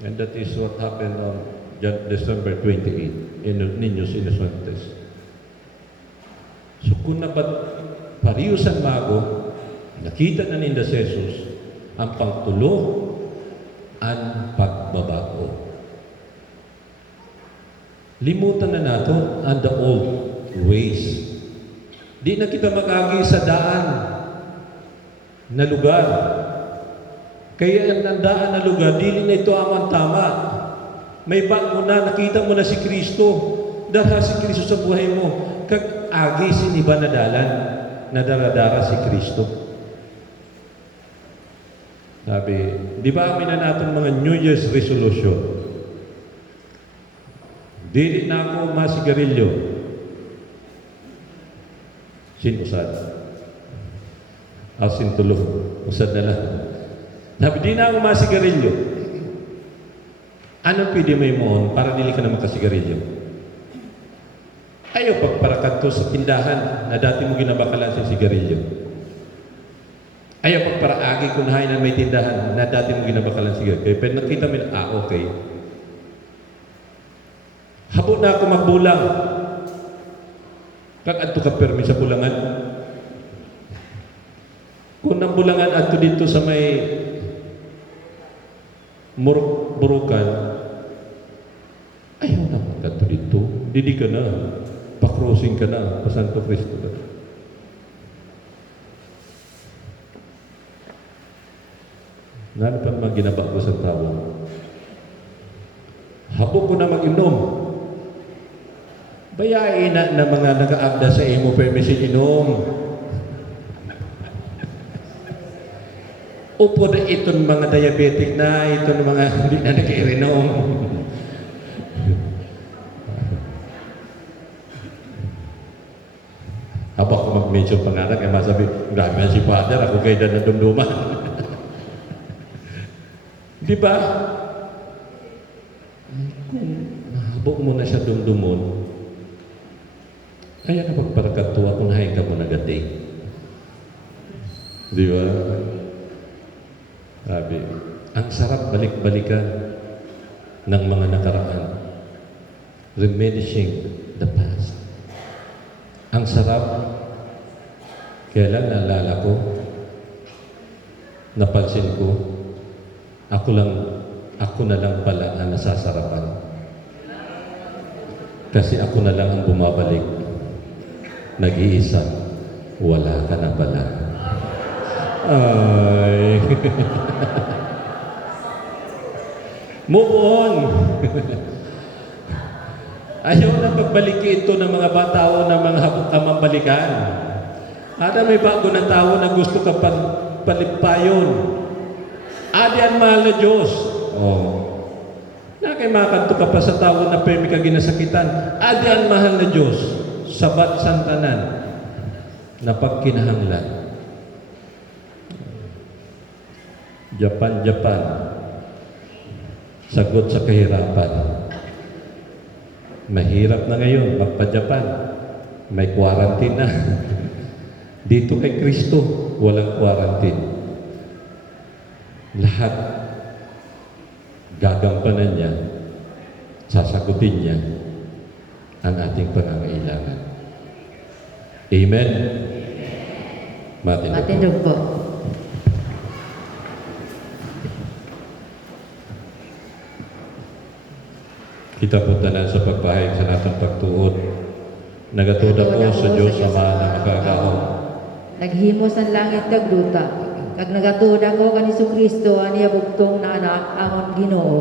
And that is what happened on December 28 in Niños Innocentes. So kung pariyo sa mago, nakita na ninda si Jesus ang pagtulo ang pagbabago. Limutan na natin ang the old ways. Di na kita mag-agi sa daan na lugar. Kaya ang daan na lugar, dili na ito ang tama. May bago na, nakita mo na si Kristo. Dahil si Kristo sa buhay mo. Kag-agi siniba na dalan na daradara si Kristo. Sabi, di ba amin na natin mga New Year's resolution? Dili na ako masigarilyo. Sinusad. Asin tulog. Usad na lang. Sabi, di na ako masigarilyo. Anong pwede mo imoon para dili ka na makasigarilyo? Ayaw pagparakat to sa tindahan na dati mo ginabakalan sa sigarilyo. Ayaw pagparaagi kung hain na may tindahan na dati mo ginabakalan sa sigarilyo. Pero nakita mo na, okay. Habo na ako magbulang. Kag adto ka permi sa bulangan. magbulangan ato dito sa may burukan, ayaw na magkato dito. Didi ka na. Pa-crossing ka na. Pa-Santo Cristo ka na. Nano pa naman ginaba ko sa tao? Habog ko na mag-inom. Bayain na mga nag-aabda sa imo permission inom. Upo na itong mga diabetic na, itong mga hindi na nag-iinom. Habang ako mag-mention pangalan, kaya masabi, grabe yan si Father, ako kayo na nadumduman. Di ba? Kung habang mo na siya dumdumon, kaya na magparakatuwa kung nahin ka mo nagating. Di ba? Sabi, ang sarap balik-balikan ng mga nakaraan. Reminiscing the past. Ang sarap, kaya lang naalala ko, napansin ko, ako na lang pala ang nasasarapan. Kasi ako na lang ang bumabalik. Nag-iisa, wala ka na pala. Ay. Move on. Ayaw na pagbalik ito ng mga batao ng mga kamambalikan. Ada may bago na tao na gusto ka palipayon. Adi ang mahal na Diyos. Oh. Nakay makakanto ka pa sa tao na pwede ka ginasakitan. Adi ang mahal na Diyos. Sabat santanan na pagkinahanglan. Japan. Sagot sa kahirapan. Mahirap na ngayon, magpa-Japan. May quarantine na. Dito kay Kristo, walang quarantine. Lahat gagampanan niya, sasagutin niya ang ating pangangailangan. Amen? Matindog po. Kita po tanan sa pagpahayag sa natong pagtuod. Nagatuod ako sa Diyos Ama na makagahom. Naghimos ang langit kag duta. Kag nagatuod ako kan Jesucristo ani bugtong na anak amon Ginoo.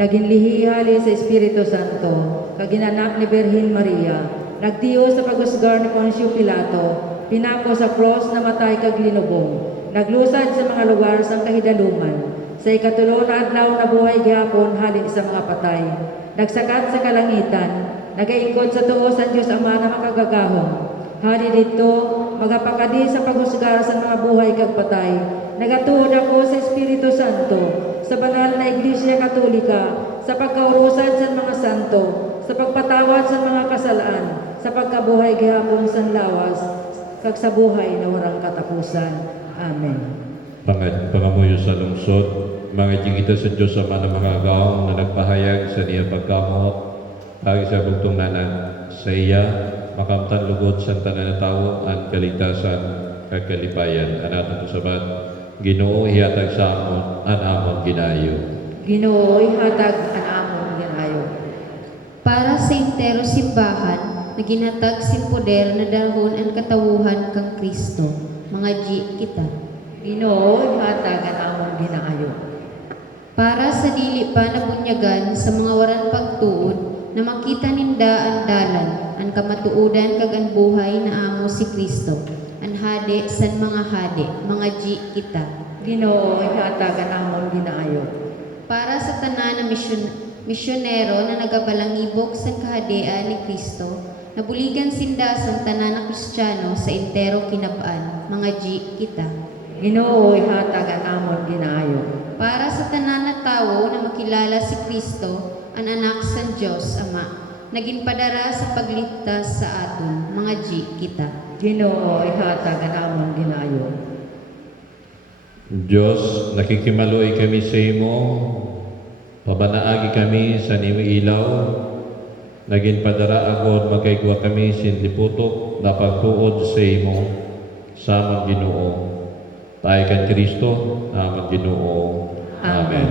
Naginlihi hali sa Espiritu Santo. Kag ginanak ni Birhen Maria. Nagtiyo sa pagusgar ni Poncio Pilato. Pinako sa cross na matay kag linubong. Naglusad sa mga lugar sa kahidalungan. Sa ikatulo na adlaw na buhay gihapon hali sa mga patay. Nagsakat sa kalangitan, nagaingkod sa tuo sa Diyos Ama na makagagahom. Hali dito, magapakadi sa paghusgar sa mga buhay kag patay. Nagatuod ako sa Espiritu Santo, sa banal na Iglesia Katolika, sa pagkaurusan sa mga santo, sa pagpatawad sa mga kasalaan, sa pagkabuhay gihapon sa lawas, kag sa buhay na warang katapusan. Amen. Pangamuyo sa lungsod, mga jingita sa Diyos Ama na makagahom na nagpahayag sa niya pagkamot, pagi sa bugtong nanan, sa iya, makamtan lugod sa tanan na tao, ang kaligtasan, kagkalipayan, anatong sabat, Ginoo hihatag sa amon, an amon ginayo. Ginoo ihatag an amon ginayo. Para sa intero simbahan, naginatag sin poder na dalhon ang katawuhan kang Kristo. Mga kita. Ginoo ihatag an amon ginayo. Para sa dili pa nabunyagan sa mga waran pagtuod, na makita ninda ang dalan, ang kamatuudan kag ang buhay na amo si Kristo, ang hade san mga hade, mga kita. Ginoo ihatag an amon ginayo. Para sa tanan na misyonero na nagabalangibok sa kahadean ni Kristo, nabuligan sinda sa tanan na Kristiyano sa entero kinabaan, mga kita. Ginoo ihatag an amon ginayo. Para sa tanan na tawo na makilala si Kristo, ang anak sa Diyos Ama, naging padara sa pagligtas sa aton, mga kita. Ginoo ihatag an amon ginayo. Diyos, nakikimaloy kami sa imo, pabanaagi kami sa nimo ilaw, naging padara agod magkaigwa kami sin liputok na pagtuod sa imo, sama Ginoo. Paikan Kristo, naman Ginoo. Amen.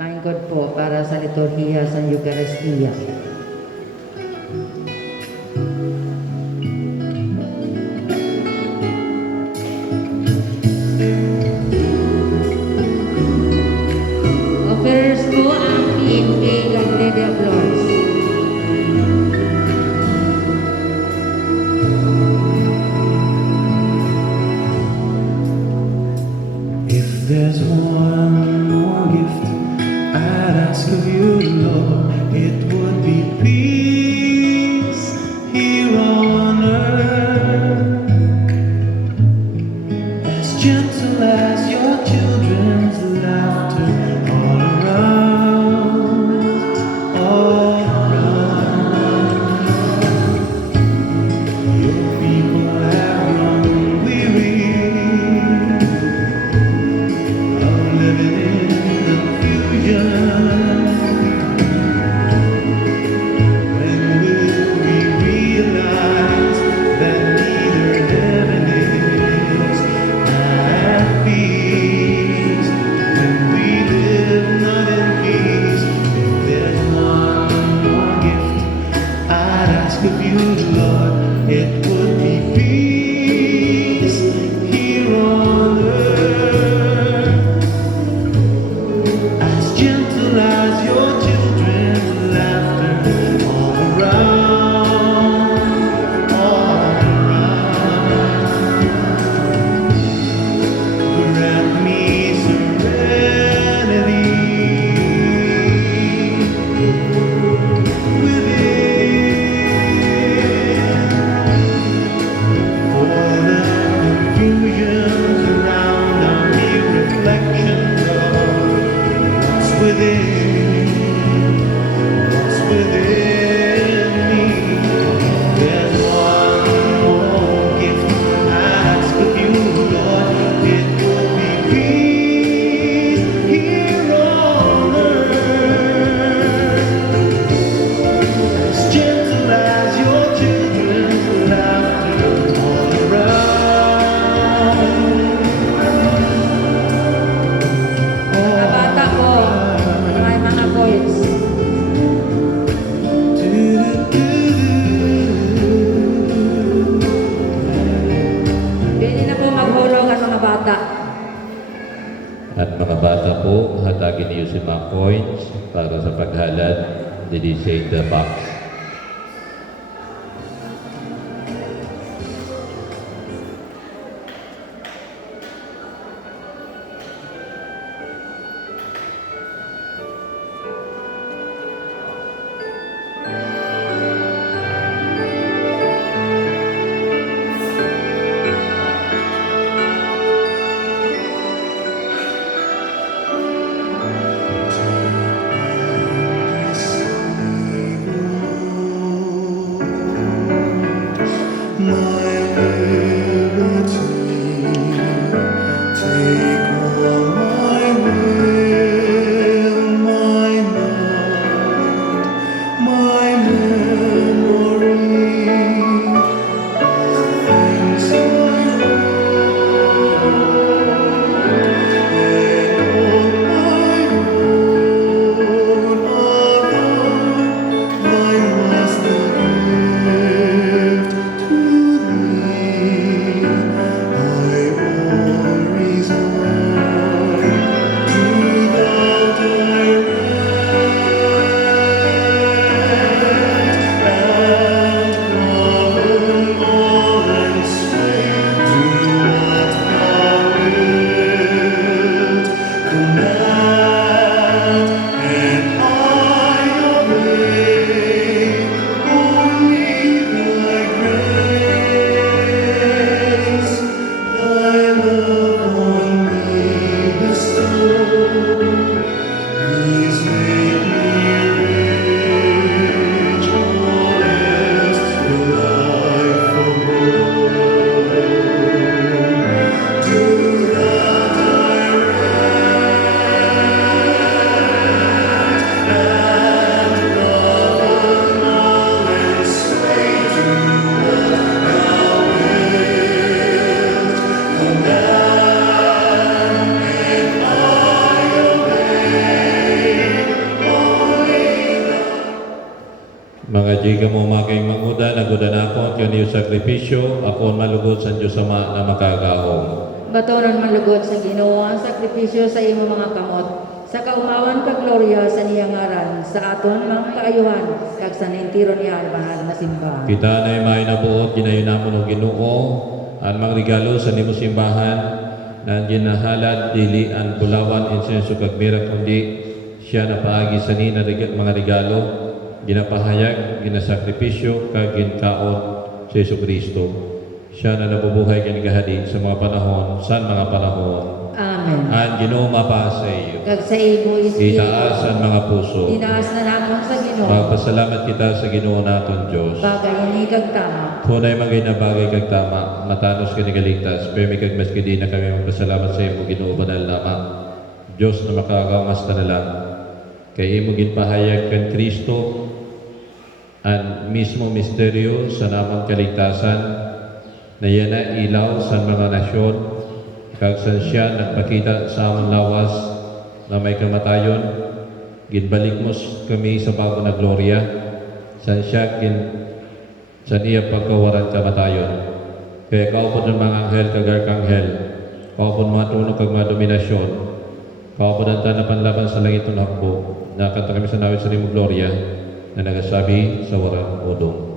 Maingkod po para sa liturhiya sa Eucharistia. Offers po ang PNP ng Lady of Lords. If there's one more gift I'd ask of you, Lord, it would be peace here on earth, as gentle as your children's laughter all around, all around. Your people have grown weary living in confusion. When will we realize that neither heaven is at peace? When we live not in peace, if there's one more gift I'd ask of you, Lord, it would be peace here on earth, as gentle as your children's laughter all around, all around. Grant me serenity within, for the confusions around our mere reflections of what's within me. There's one more gift I ask of you, Lord. It will be peace here on earth, as gentle as your children's laughter all around. Mga bata po, may mga boys. Pwede na po maghulog ang mga bata. At mga bata po, hatagin niyo si mga coins para sa paghalad. Dili sa the box. My worries di ka mo making manguda, nagudan ako, kaya niyo sakripisyo, ako malugod sa Diyos Ama na makagahom. Batonon manlugod sa Ginoo ang sakripisyo sa imo mga kamot. Sa kaumawan kag glorya sa niyang ngaran, sa aton mga kaayuhan, kag sa nintiro niya ang mahal na simbahan. Kita na may nabuot, ginayon namon ng Ginoo, ang mga regalo sa nimo simbahan, na ginahalad, dili, ang bulawan, insenso, kag mira, kundi siya na paagi sa ni na mga regalo, ginapahayag, ginasakripisyo, kag ginkaon sa Yesu Kristo. Siya na nabubuhay kinigahadi sa mga panahon, sa mga panahon. Amen. Ang Ginoo mapa sa iyo. Kag sa imo espiritu, Itaas ang mga puso. dinaas na namon sa Ginoo. Magpasalamat kita sa Ginoo naton Diyos. Bagay ini kag tama. Tunay magay na bagay kag tama, matanos ka nigaligtas, pero may kag maski di na kami magpasalamat sa imo Ginoo banal lamang. Diyos na makagamas na lang. Kay imo ginpahayag kan Kristo ang mismo misteryo sa namang kaligtasan na yan na ilaw sa mga nasyon kag san siya nagpakita sa among lawas na may kamatayon ginbalik mo kami sa bago na gloria san siya sa iya pagkawaran kamatayon kaya kaupod ng mga anghel kag arkanghel kaupod mga tunog kag mga dominasyon kaupod ang tanapan-laban sa langit ng hakbo nakanta kami sa nawit sa limong gloria na nagasabi sa warang udong.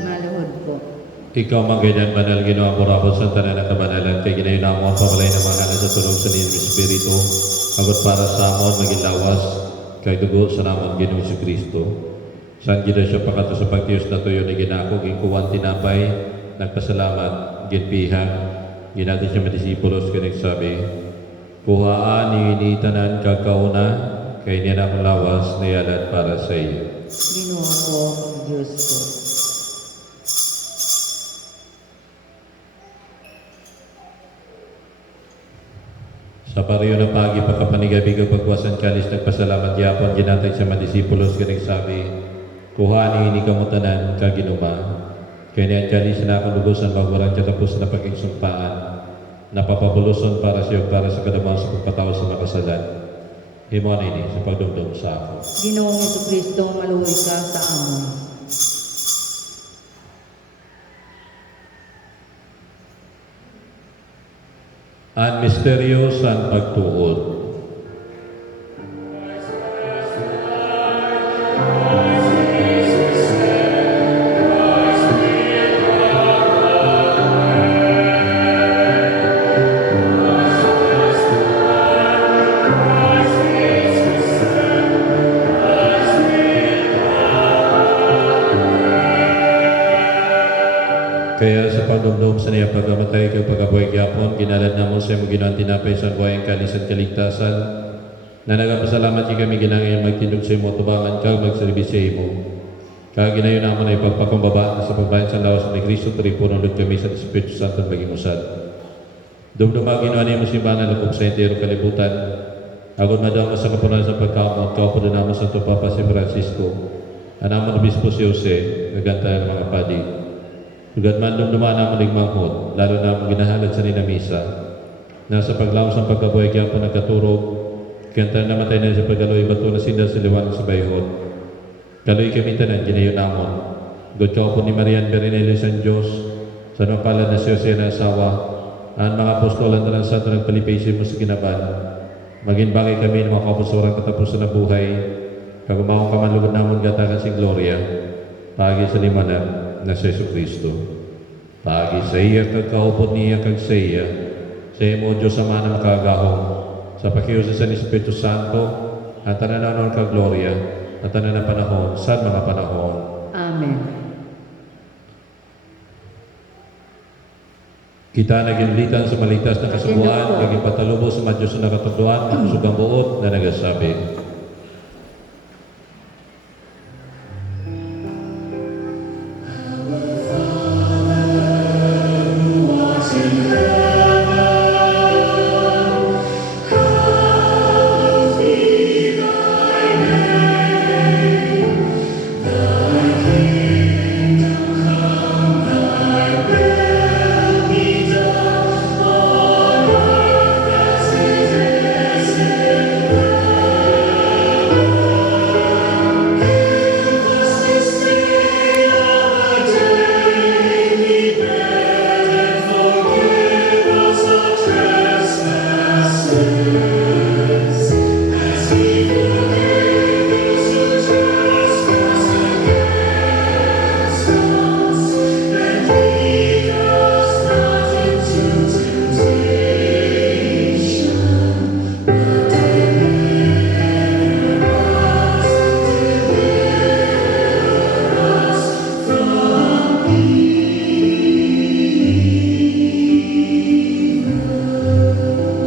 Maluhod po. Ikaw mangganyan banal ginawa mo rapod sa tanan ng kabanalan kay ginayon na mo ang pamalay ng mga sa tunog sa niyong Espiritu agot para sa amon maging lawas kay dugo sa namon Ginoong si Kristo. San gina siya pakato sa pagtiyos na tuyo ni ginako ginkuwan tinapay nagpasalamat ginpihag ginati siya madisipulos kay nagsabi kuhaan ni tanan kagkauna kay niya na lawas na yalat para sa iyo. Ginoo ko, Diyos ko. Sa pariyo na pagi pagkapanigabigang pagwasan kalis nagpasalamat yapon ginatay sa madisipulos ka nagsabi kuhani ini kamutanan kaginuma kaya niyan kalis na akong lubusan magwarang katapos na pag-igsumpaan napapabuluson para sa iyo para sa kadamang sa pagpatawa sa makasalan himo na ini sa pagdumdum sa ako. Ginoong Jesucristo, maluhoy ka sa amon. Ang misteryo sa pagtuod. Kaya sa pagdumdum sa niya pagkamatay kay pagkabuhay gyapon ginalad namo sa imong Ginoong tinapay sa buhay kalisan kaligtasan na nagapasalamat kay kami ginangay magtindog sa imo tubangan kag magserbi sa imo. Kag ginayon namo na ipagpakumbaba sa pagbayan sa lawas ni Kristo tripunod kami sa Espiritu Santo maging usad. Dumduma ginawa nimo simbahan lakop sa entero kalibutan. Agon madamo sa kapunan sa pagkamot kaupo namo sa Papa si Francisco. Anamon obispo si Jose nagantayan mga padi. Sugad man dumdumaan naman ng manghod, lalo na ang ginahalad sa ninamisa. Nasa paglaos ang pagkabuhay kaya po nagkaturog, kanta namatay na sa pagkaloy bato na sinda sa liwanag sa bayhod. Kaloy kami tanan, ginayon namon. Gotyo po ni Marian Berinelli San Diyos, sa napala na si Jose na asawa, ang mga apostolan na ng santo nagpalipisi mo sa kinaban. Maging bagay kami ng mga kapusurang katapusan ng buhay, kagumawang kamanlugod namon gatakan si Gloria, pagi sa limanag na si Yesu Cristo. Pagi sa iya kagkaupod niya kag sa iya, sa imo Diyos Ama na makagahong, sa pakiusa sa Espiritu Santo, at tanananon kag Gloria, at tanan panahon, sa mga panahon. Amen. Kita naginlitan sa malitas na kasubuan, naging patalubo sa Diyos na nakatagduan, ang sugang buot na nagasabi.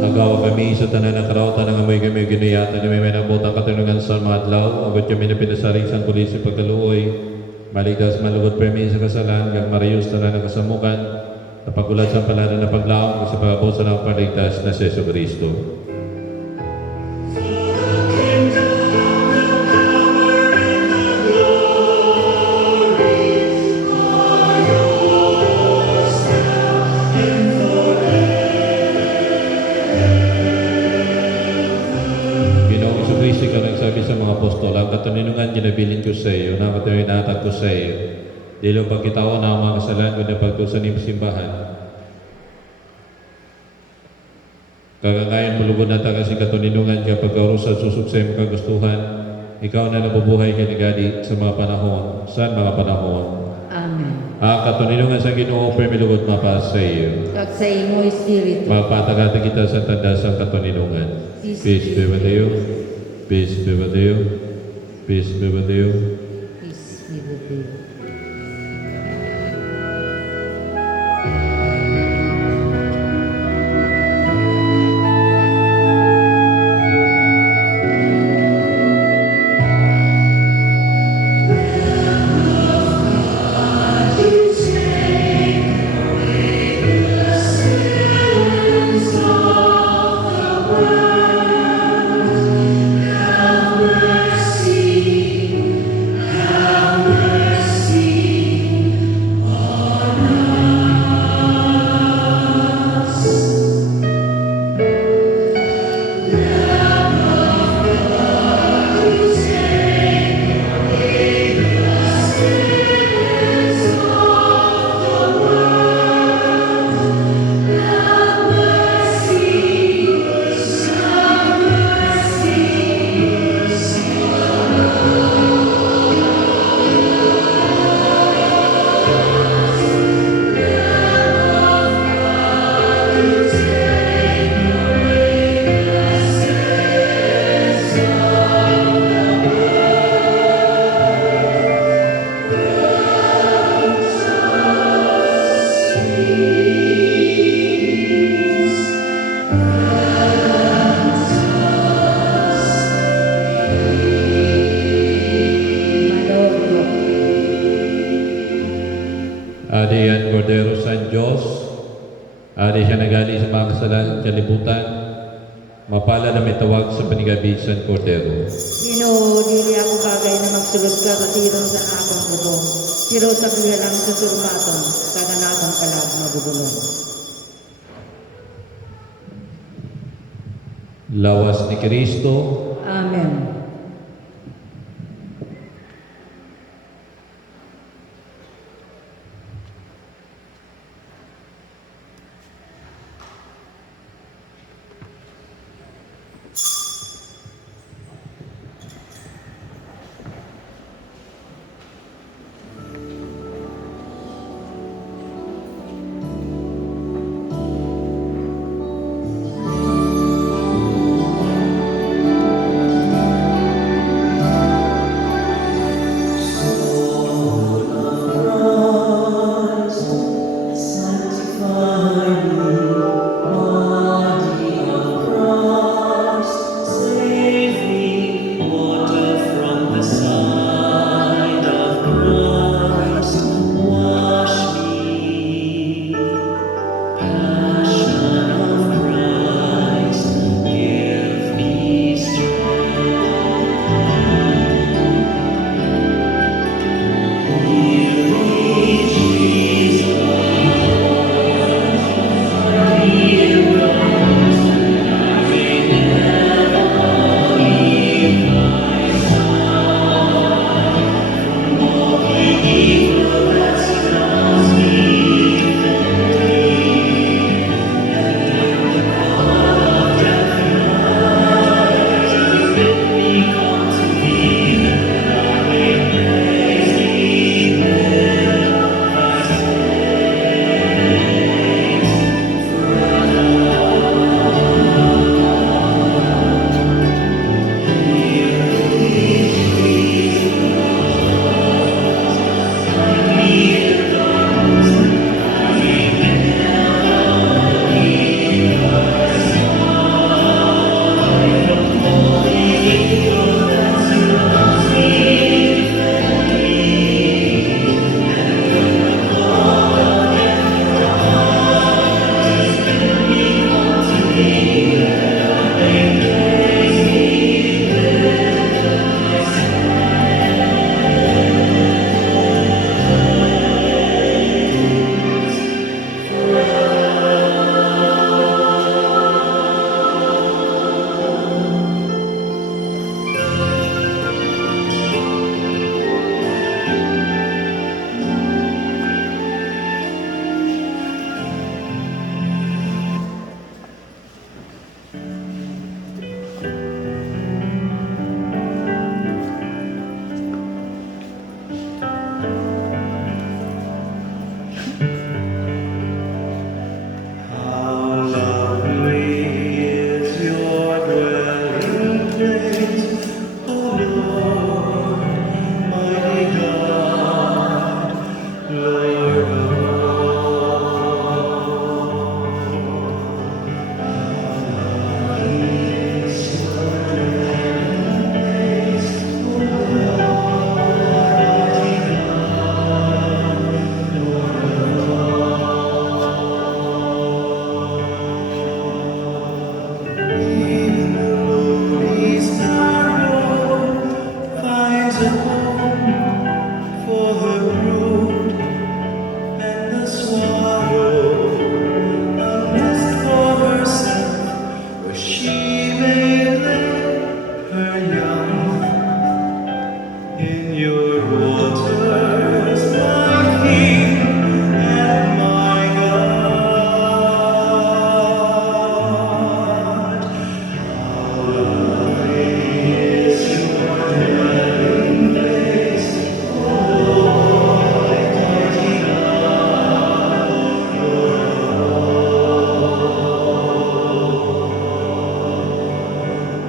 Agawa kami sa tanan ng karautan ng amoy kami ginuyatan ni may nabutang katanungan sa mga adlaw, agot kami na pinasaring sang kulis sa pagkaluoy, maligtas malugod permi sa kasalan, kag marayos tanan ng kasamukan, napagulat sa palanan na paglaom, sa pagabot sa ng paligtas na si Yesu Cristo. Sabi sa mga apostol, ang katuninungan ginabilin ko sa iyo, na katuninatag ko sa iyo. Dilo pagkitaon na ang mga kasalanan ko na pagtusan ng simbahan. Kagangayan pulugod na taga si katuninungan ka pagkarusan susuk sa iyong kagustuhan. Ikaw na nabubuhay ka ni Gadi sa mga panahon. Saan mga panahon? Amen. Katuninungan sa Ginoo, permilugod mapas sa iyo. Kag sa imo espiritu. Mapatagatan kita sa tanda sa katuninungan. Peace be with you. Peace be with you. Peace be with you. Peace be with you. Adi yan Cordero San Diyos, adi siya nagali sa mga kasalanan sa libutan, mapala na may tawag sa panigabi San Cordero. Ginoo, dili ako bagay na magsulod ka sa tirong sa akong bubong. Tiro sa bilang sa surmaton, kagan akong kalag mabubulong. Lawas ni Kristo, Amen. How lovely is your dwelling place, O Lord, mighty God, Lord of even the lowly sparrow finds a home for her brood, and the swallow a nest for herself, where she may lay her young. In your waters, my King and my God. How lovely is your dwelling place,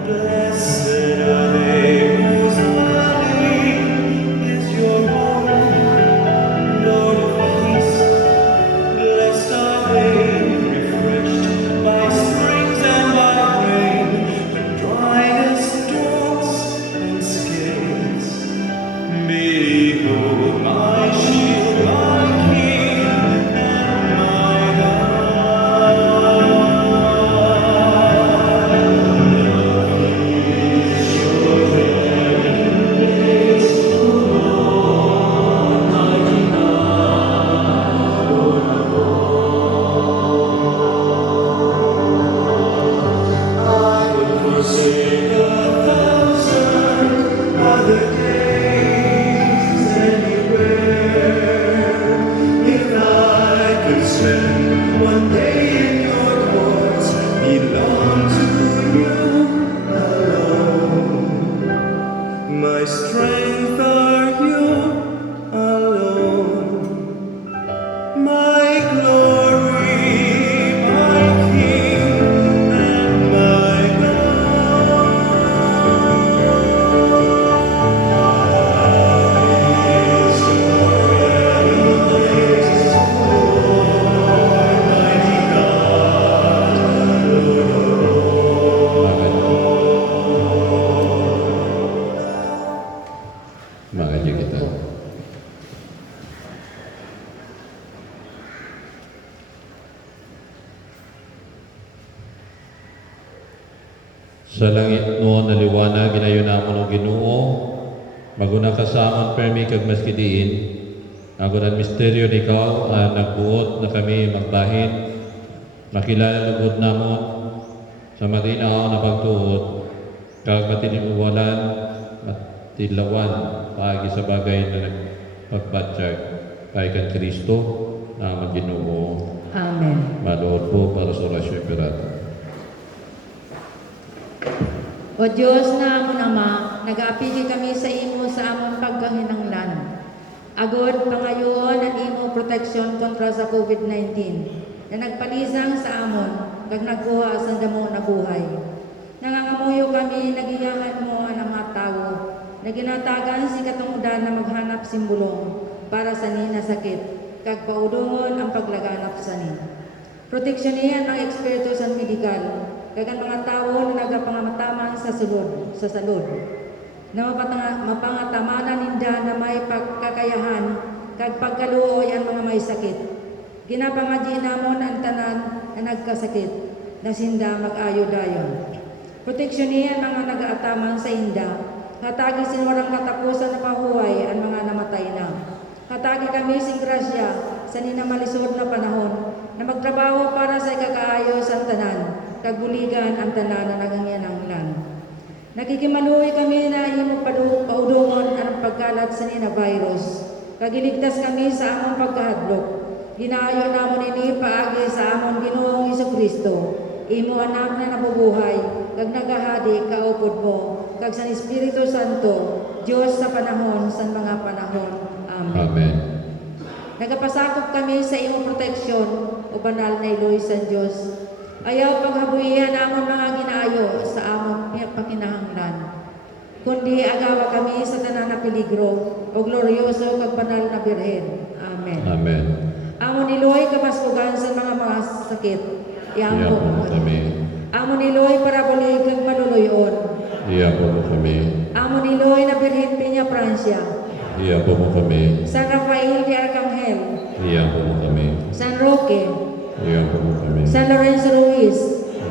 blessed are they whose dwelling is your home, Lord of peace. Blessed are they, refreshed by springs and by rain, when driest storms and scales. Behold my shield, my King, and my God. I would forsake 1,000 other days anywhere, if I could spend one day in your courts, belong to you alone. My strength are you alone, my glory, my King, and my Makanya kita. Sa langit noon na liwanag, ginayon namon ang Ginoo, maguna ka sa amon permi kag maskidiin, agon ang misteryo ni ikaw, nagbuot na kami magbahin, makilala lubot namon, sa matinaw na pagtuot, kag matiniwalan at tilawan, paagi sa bagay na nagpagbatyag, kay kan Kristo, na amon Ginoo. Amen. Malood po para sa orasyon pirata. O Diyos na amon Ama, nag-aapili kami sa imo sa among pagkahinanglan. Agod pangayoon ang imo proteksyon kontra sa COVID-19 na nagpalisang sa amon kag nagkuha sa damo na buhay. Nangangamuyo kami, nagiyahan mo ang mga tao, na ginatagan si katungdan na maghanap simbulong para sa nina sakit, kag paudungon ang paglaganap sa ni. Proteksyonihan ang espiritu sa medikal, kag ang mga tao na nagapangamataman sa salud. Na mapangatamanan ninda na may pagkakayahan, kag pagkaluoy ang mga may sakit. Ginapangadyi namon ang tanan na nagkasakit, na sinda mag-ayo dayon. Proteksyonihan mga nagaataman sa inda, hatagi sinwarang katapusan na pahuway ang mga namatay na. Hatagi kami sing grasya sa ninamalisod na panahon, na magtrabaho para sa ikakaayos ang tanan, kaguligan ang tanan na nagangyananglan. Nakikimaluwi kami na imo paudungon ang pagkalat sa nina virus. Kagiligtas kami sa among pagkahadlok. Ginaayo namon ini paagi sa amon Ginoong Hesukristo. Imo anak na nabubuhay, kag nagahadi kaupod mo, kag sa Espiritu Santo, Diyos sa panahon sa mga panahon. Amen. Amen. Nagapasakop kami sa imong proteksyon, o banal na Iloy sa Dios. Ayaw paghabuhian among mga ginaayo sa among pakinahanglan. Kundi agawa kami sa tanan na peligro, o glorioso kag banal na Birhen. Amen. Amen. Amon Iloy kamaskugan sa mga sakit. Iyapo mo kami. Amon Iloy para bulig kag maluluyon. Iyapo mo kami. Amon Iloy na Birhen Peña Francia. Iyapo mo kami. San Rafael de Arcangel. Iyapo mo kami. San Roque. Iyapo mo kami. San Lorenzo Ruiz.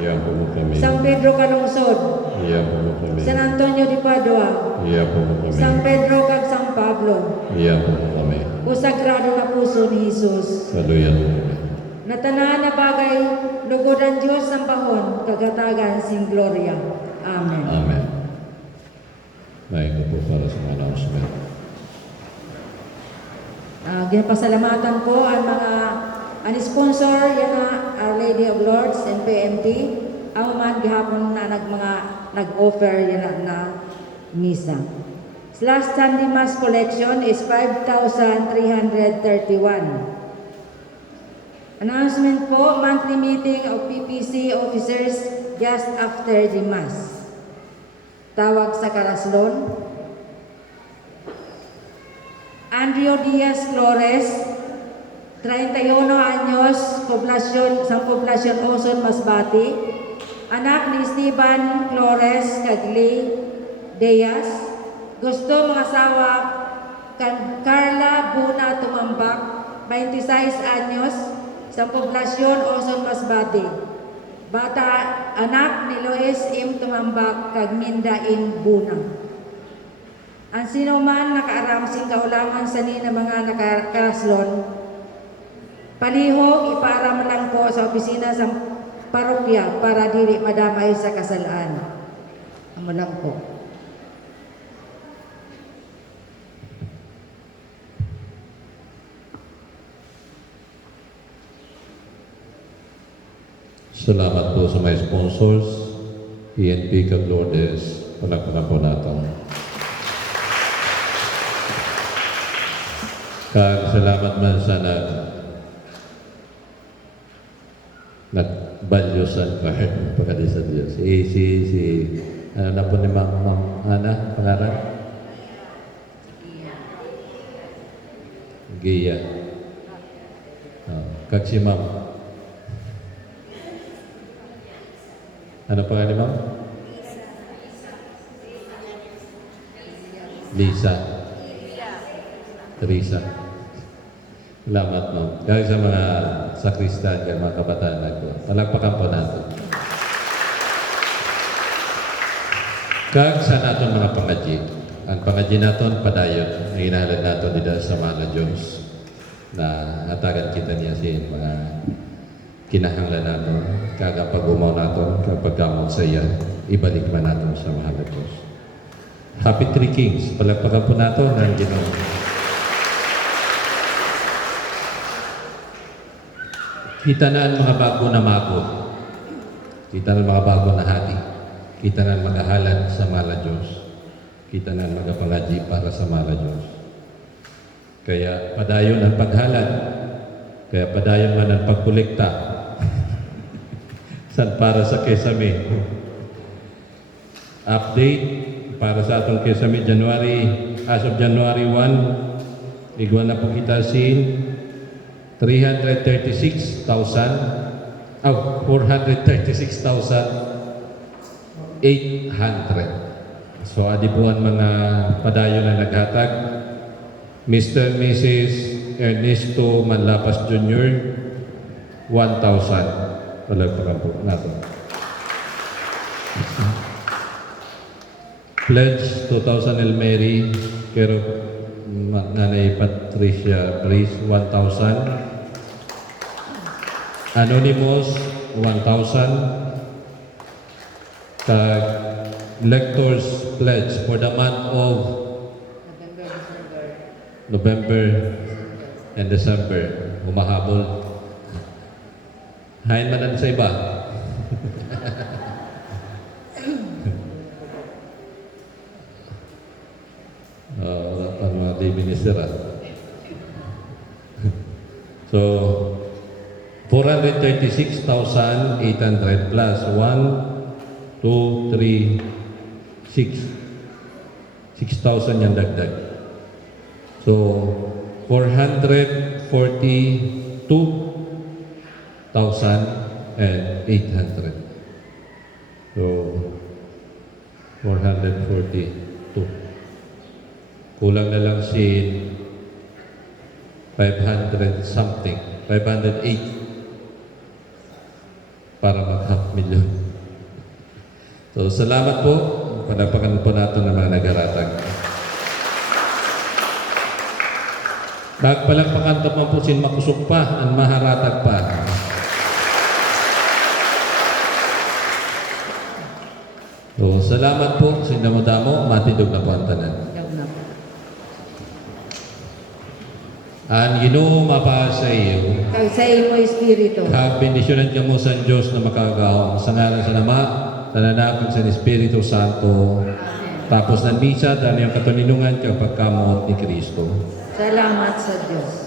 Iyapo mo kami. San Pedro Calungsod. Iyapo mo kami. San Antonio de Padua. Iyapo mo kami. San Pedro kag San Pablo. Iyapo mo kami. O sagrado na puso ni Jesus. Saluyan mo kami. Natanan na bagay, lugod ang Diyos ang bahon, kagatagan sing gloria. Amen. Amen. Naik po para sa mga announcement. Ginapasalamatan po ang mga sponsor yan na Our Lady of Lords and PMT. Ang man gihapon na nag-offer yan na misa. Last Sunday Mass collection is 5,331. Announcement po, monthly meeting of PPC officers just after the Mass. Tawag sa Karaslon. Andrew Diaz Flores, 31 anyos, poblasyon Oson, Masbate. Anak ni Esteban Flores Cagli Diaz. Gusto mga asawa kan Carla Buna Tumambak, 26 anyos, sa poblasyon Oson, Masbate. Bata, anak ni Lois M. Tumambak kag Minda in Buna. Ang sino man nakaaram sing kaulangan sa ni na mga nakaraslon, palihog ipaaram lang po sa opisina sa parokya para dili madamay sa kasalaan. Amo lang po. Salamat po sa mga sponsors, PNP kag Lourdes, palakpakan po natin. Kag salamat man sa nagbalyosan ka pagkali sa Diyos. Ano na po ni Ma'am Ana, pangalan? Gia. Kag si Ma'am. Ano pangalan, Ma'am? Lisa. Teresa. Salamat, Ma'am. Kaya sa mga sakristan, kaya mga kabataan nato. Palakpakan po natin. Kag sa naton mga pangadji. Ang pangadji naton padayon. Ang inahalan naton dito sa mga Diyos na hatagan kita niya sa mga kinahanglan natin. Kag pag-umaw natin, kapag kamot sa iya, ibalik man natin sa mahal na Diyos. Happy Three Kings. Palakpakan po natin ang Ginoo. Kita na ang mga bago na mago. Kita na ang mga bago na hati. Kita na ang maghahalan sa mala Diyos. Kita na ang mga pangadji para sa mala Diyos. Kaya padayon ang paghalad. Kaya padayon man ang pagkolekta. San para sa Kesame. Update para sa atong Kesame as of January 1, igwan na po kita sin 436,800. So, adibuan mga padayon na naghatag. Mr. and Mrs. Ernesto Manlapas Jr., 1,000. Palagpakan po natin. Pledge 2,000 El Mary, pero Nanay Patricia Brice, 1,000. Anonymous, 1,000. Lectors Pledge for the month of November and December. Humahabol. Hain manan sa iba. Wala pa mga di minister. So, 436,800 plus 1, 2, 3, 6. 6,000 yung dagdag. So, 442,800. So, 442. Kulang na lang si 500 something, 508 para mag-half million. So, salamat po. Panapakan po natin ng mga nag-aratag. Bagpalagpakan naman po sin makusok pa, ang maharatag pa. So, salamat po sa damo-damo, matindog na po ang tanan. Ang Ginoo mapa sa iyo, Kag sa imo espiritu. kag bendisyonan ka mo sa Diyos na makagaong sa ngalan sa Ama, sa Anak, sa Espiritu Santo. Tapos ng misa, dahil yung katuninungan kag pagkamot ni Kristo. Salamat sa Diyos.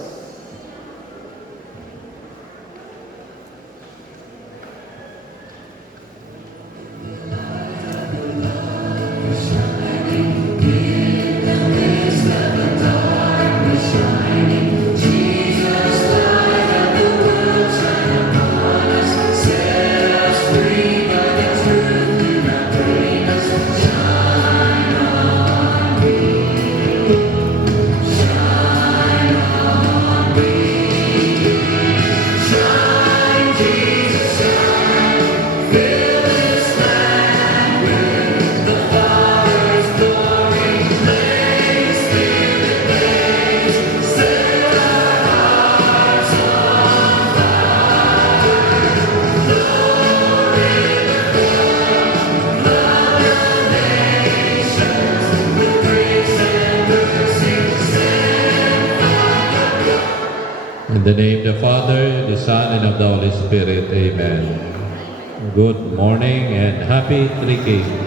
In the name of the Father, the Son, and of the Holy Spirit. Amen. Good morning and happy 3K.